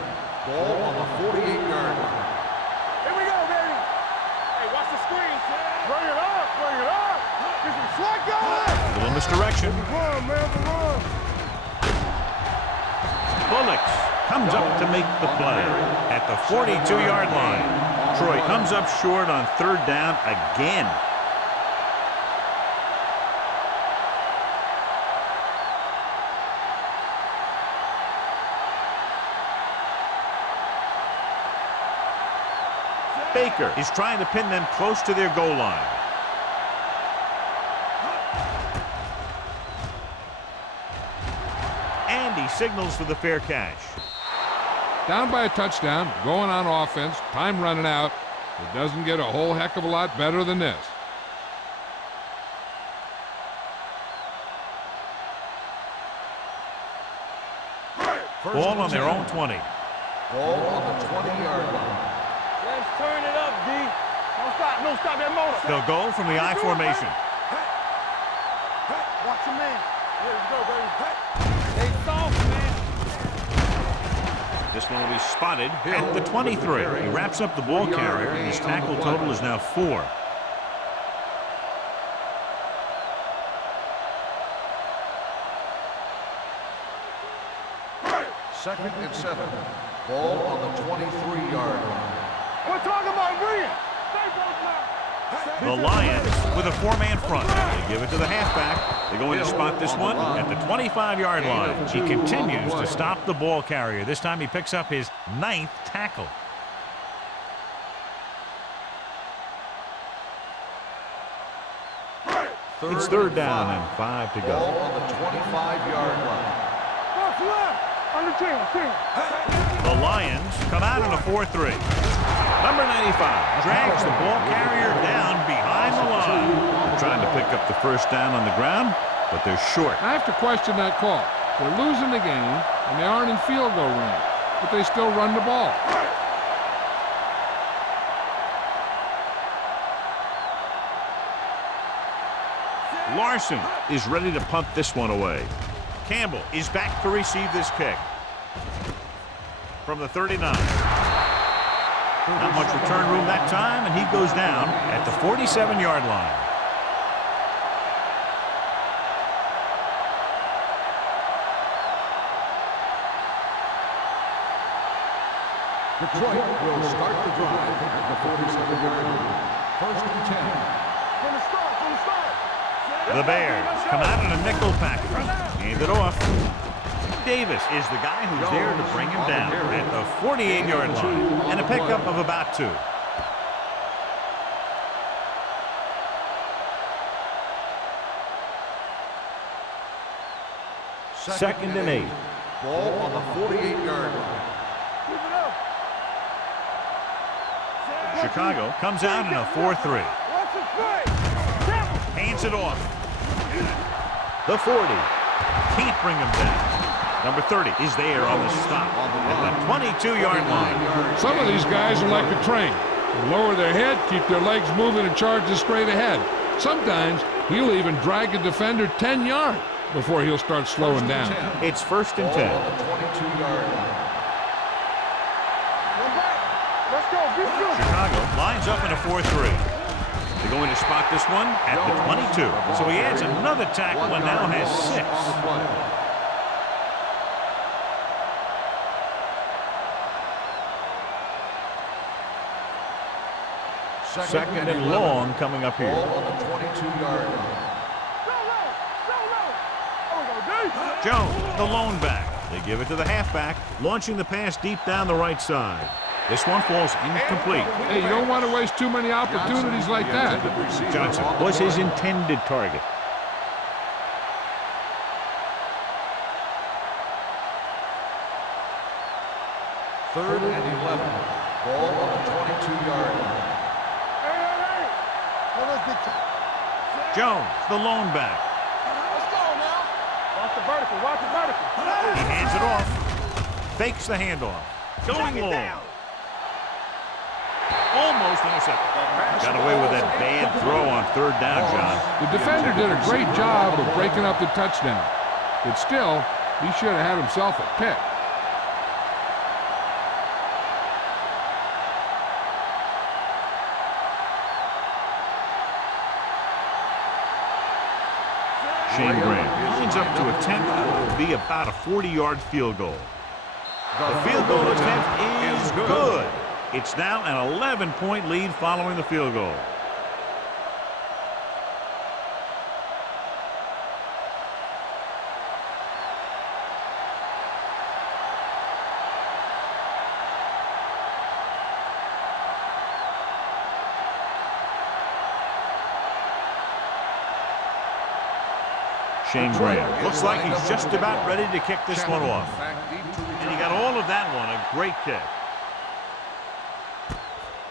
Ball on the 48-yard line. Here we go, baby. Hey, watch the screen. Bring it up. Get some slack going. A little misdirection. Run, man, run. Bullocks comes up to make the play at the 42-yard line. Troy comes up short on 3rd down again. Baker is trying to pin them close to their goal line. And he signals for the fair catch. Down by a touchdown, going on offense, time running out. It doesn't get a whole heck of a lot better than this. Ball on their own 20. Ball on the 20-yard line. Let's turn it up, D. Don't stop that motor. They'll go from the I formation. Watch your man. Let's go, baby. They soft, man. This one will be spotted at the 23. He wraps up the ball carrier, and his tackle total is now 4. Second and 7. Ball on the 23-yard line. We're talking about brilliant. The Lions with a 4-man front. They give it to the halfback. They're going to spot this one at the 25-yard line. He continues to stop the ball carrier. This time he picks up his 9th tackle. It's 3rd down and 5 to Ball go. on the 25-yard line. On the team. The Lions come out in a 4-3. Number 95 drags the ball carrier down behind the line. They're trying to pick up the first down on the ground, but they're short. I have to question that call. They're losing the game, and they aren't in field goal range, but they still run the ball. Larson is ready to punt this one away. Campbell is back to receive this kick. From the 39. Not much return room that time, and he goes down at the 47-yard line. Detroit will start the drive at the 47-yard line. 1st and 10. From the start. The Bears come out in a nickel package. Hand it off. Davis is the guy who's there to bring him down at the 48-yard line. And a pickup of about 2. Second and 8. Ball on the 48-yard line. Chicago comes out in a 4-3. Hands it off. The 40. Can't bring him down. Number 30 is there on the stop at the 22-yard line. Some of these guys are like a train. They lower their head, keep their legs moving, and charge straight ahead. Sometimes he'll even drag a defender 10 yards before he'll start slowing down. It's 1st and 10. On the 22-yard line. Let's go. Chicago lines up in a 4-3. They're going to spot this one at the 22. So he adds another tackle and now has 6. Second and long coming up here. Ball on the 22-yard line. Jones, the lone back. They give it to the halfback, launching the pass deep down the right side. This one falls incomplete. Hey, you don't want to waste too many opportunities like that. Johnson was his intended target. Third and 11. Ball on the 22-yard line. Jones, the lone back. Let's go now. Watch the vertical. Watch the vertical. He hands it off. Fakes the handoff. Going long. Almost intercepted. Got away with that bad throw on third down, John. The defender did a great job of breaking up the touchdown. But still, he should have had himself a pick. Shane Graham lines up to attempt what will be about a 40-yard field goal. The field goal attempt is good. It's now an 11-point lead following the field goal. Shane Graham looks like he's just about ready to kick this one off. And he got all of that one, a great kick.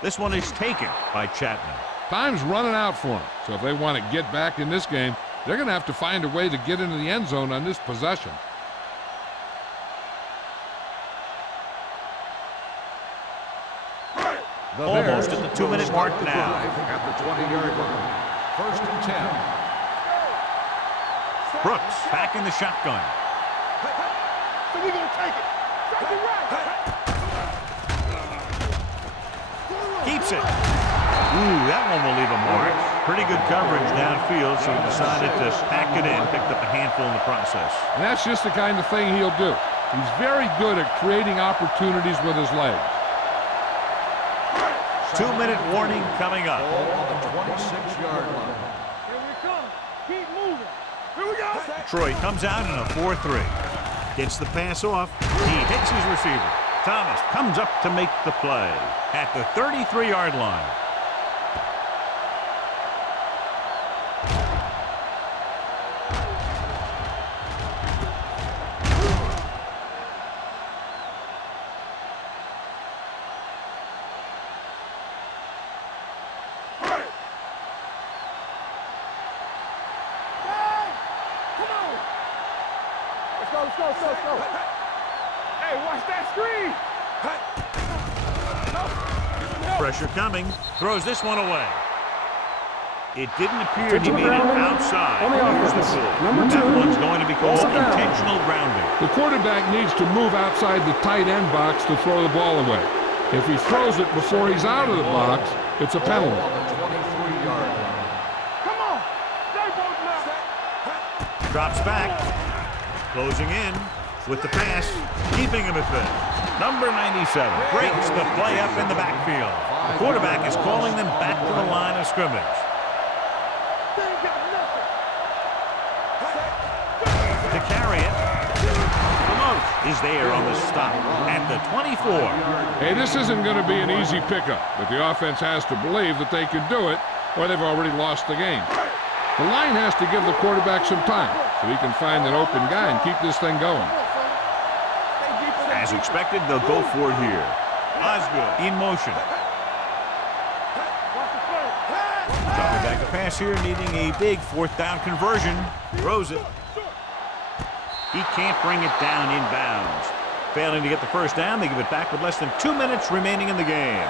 This one is taken by Chapman. Time's running out for them, so if they want to get back in this game, they're going to have to find a way to get into the end zone on this possession. Almost at the 2-minute mark now. At the 20-yard line. First and 10. Brooks back in the shotgun. So we're going to take it. Take it right. Keeps it. Ooh, that one will leave a mark. Pretty good coverage downfield, so he decided to pack it in, picked up a handful in the process. And that's just the kind of thing he'll do. He's very good at creating opportunities with his legs. 2-minute warning coming up. Ball on the 26-yard line. Here we come. Keep moving. Here we go. Troy comes out in a 4-3. Gets the pass off. He hits his receiver. Thomas comes up to make the play at the 33-yard line. Let's go. Hey, watch that screen. Pressure coming. Throws this one away. It didn't appear he made it outside. Here's the pull. That one's going to be called intentional grounding. The quarterback needs to move outside the tight end box to throw the ball away. If he throws it before he's out of the box, it's a penalty. On the 23-yard line. Come on. Stay both now. Drops back. Closing in with the pass. Keeping him at bay. Number 97 breaks the play up in the backfield. The quarterback is calling them back to the line of scrimmage. They ain't got nothing. To carry it. Demote is there on the stop at the 24. Hey, this isn't going to be an easy pickup, but the offense has to believe that they can do it, or they've already lost the game. The line has to give the quarterback some time so he can find an open guy and keep this thing going. As expected, they'll go for it here. Osgood in motion. Dropping back the pass here, needing a big fourth down conversion. Throws it. He can't bring it down inbounds. Failing to get the first down, they give it back with less than 2 minutes remaining in the game.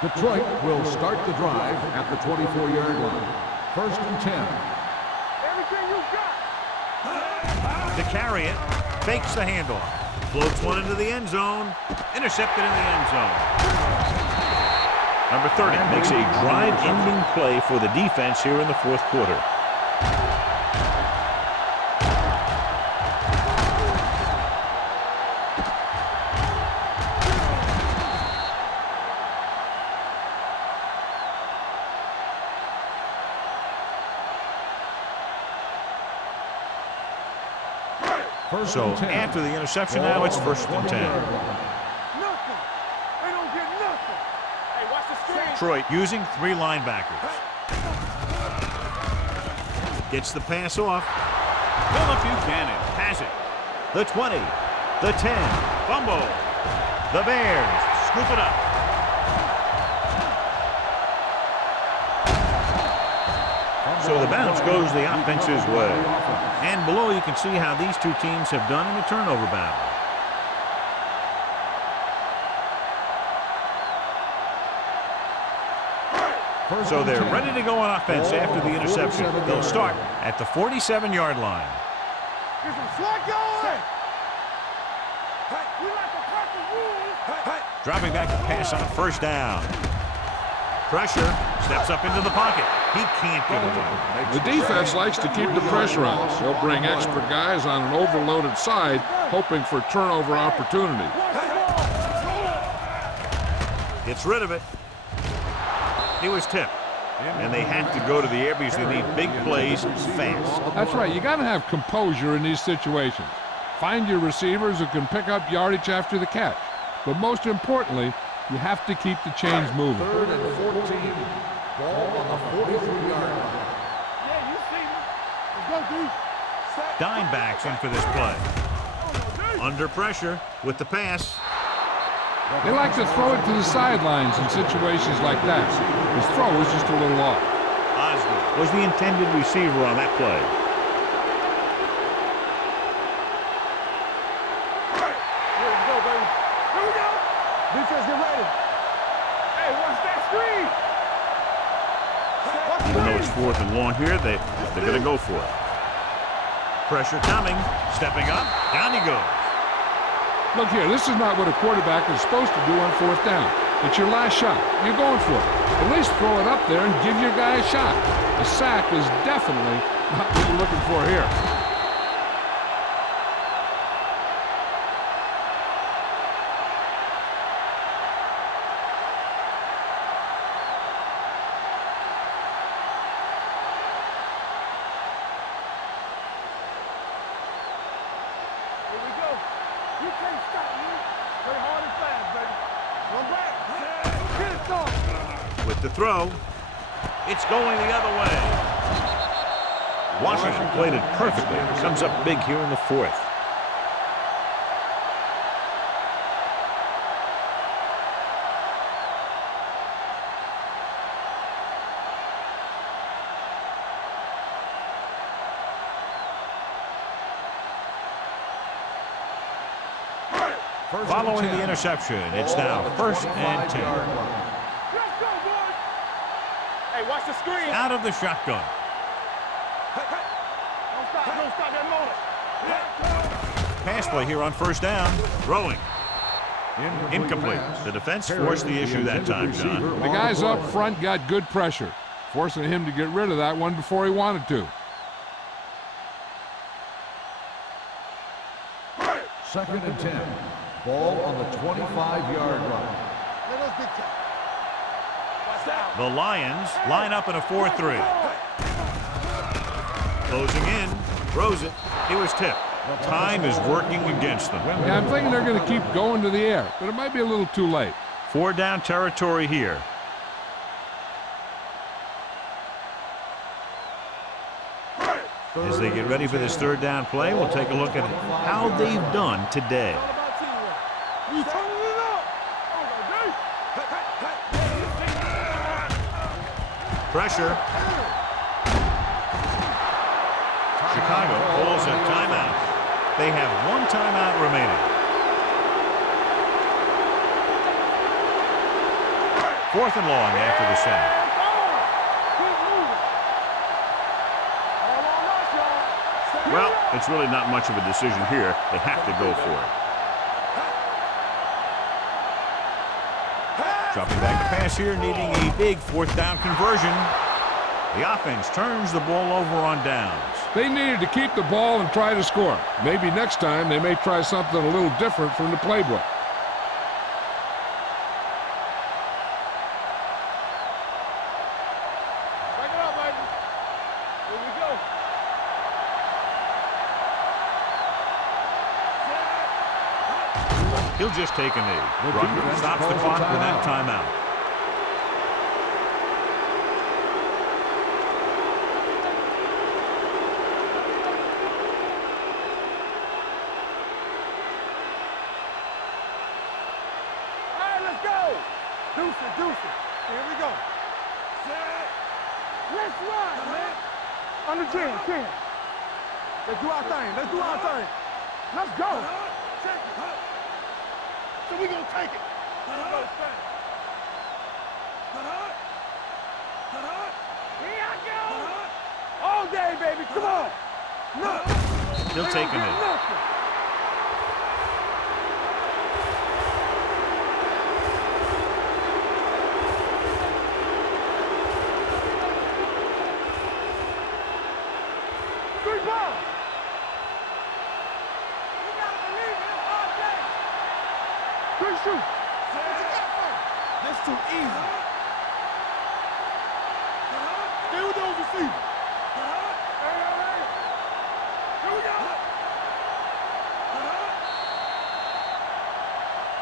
Detroit will start the drive at the 24-yard line. First and 10. Everything you got. To carry it, fakes the handoff. Floats one into the end zone. Intercepted in the end zone. Number 30 makes a drive-ending play for the defense here in the fourth quarter. So after the interception now, it's 1st and 10. Nothing. They don't get nothing. Hey, watch the screen. Detroit using 3 linebackers. Gets the pass off. Phillip Buchanan has it. The 20, the 10, fumble. The Bears scoop it up. So the bounce goes the offense's way. And below you can see how these two teams have done in the turnover battle. So they're ready to go on offense after the interception. They'll start at the 47-yard line. Get some slack going. We like to crack the rules. Dropping back to pass on 1st down. Pressure, steps up into the pocket. He can't get away. The defense likes to keep the pressure on. They'll bring extra guys on an overloaded side, hoping for turnover opportunity. Gets rid of it. He was tipped. And they have to go to the air because they need big plays fast. That's right. You got to have composure in these situations. Find your receivers who can pick up yardage after the catch. But most importantly, you have to keep the chains moving. 3rd and 14. Ball on the 43-yard line. Yeah, you see me. Let's go, dude. Dime backs in for this play. Under pressure with the pass. They like to throw it to the sidelines in situations like that. His throw was just a little off. Osgood was the intended receiver on that play. Here we go, baby. Here we go. Defense, get ready. Hey, watch that screen. Even though it's 4th and long here, they're going to go for it. Pressure coming. Stepping up. Down he goes. Look here, this is not what a quarterback is supposed to do on 4th down. It's your last shot. You're going for it. At least throw it up there and give your guy a shot. A sack is definitely not what you're looking for here. Here we go. You can't stop me. Play hard and fast, baby. Run back. Get it done. With the throw, it's going the other way. Washington played it perfectly. Comes up big here in the 4th. Following the interception, it's now 1st and 10. Let's go, boys. Hey, watch the screen. Out of the shotgun. Don't stop that motor. Pass play here on 1st down. Throwing. Incomplete. The defense forced the issue that time, John. The guys up front got good pressure, forcing him to get rid of that one before he wanted to. 2nd and 10. Ball on the 25-yard line. Let us get you. Watch out. The Lions line up in a 4-3. Closing in. Throws it. He was tipped. Time is working against them. Yeah, I'm thinking they're going to keep going to the air, but it might be a little too late. 4 down territory here. As they get ready for this 3rd down play, we'll take a look at how they've done today. All about teamwork. You turning it up. Pressure. Chicago calls a timeout. They have 1 timeout remaining. 4th and long after the sack. Well, it's really not much of a decision here. They have to go for it. Dropping back to pass here, needing a big 4th down conversion. The offense turns the ball over on downs. They needed to keep the ball and try to score. Maybe next time they may try something a little different from the playbook. Break it up, baby. Here we go. He'll just take a knee. The Rucker defense stops the calls a clock with that timeout. timeout. Deuces. Here we go. Set. Let's run, man. Under 10. Let's do our thing. Let's go. Check it. So we gonna take it. Here I go. All day, baby. Come on. No. He'll take a knee. That's too easy. Stay with those receivers. Here we go.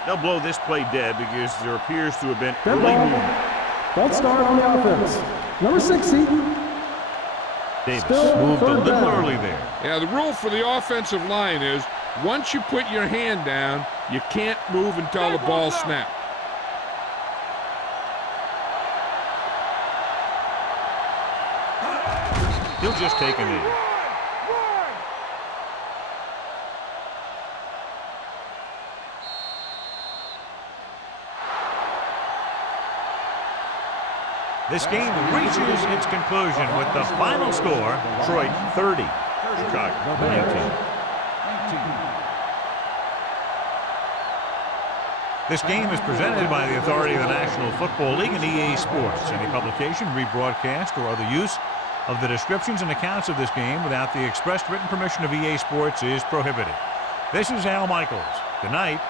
They'll blow this play dead because there appears to have been Dead early ball. movement. False start on the offense. Number 60. Davis Still moved a third little down. early there. Yeah, the rule for the offensive line is once you put your hand down, you can't move until the ball snaps. He'll just take a knee. This game reaches its conclusion with the final score, Detroit 30, Chicago 19. This game is presented by the authority of the National Football League and EA Sports. Any publication, rebroadcast, or other use of the descriptions and accounts of this game without the expressed written permission of EA Sports is prohibited. This is Al Michaels. Good night.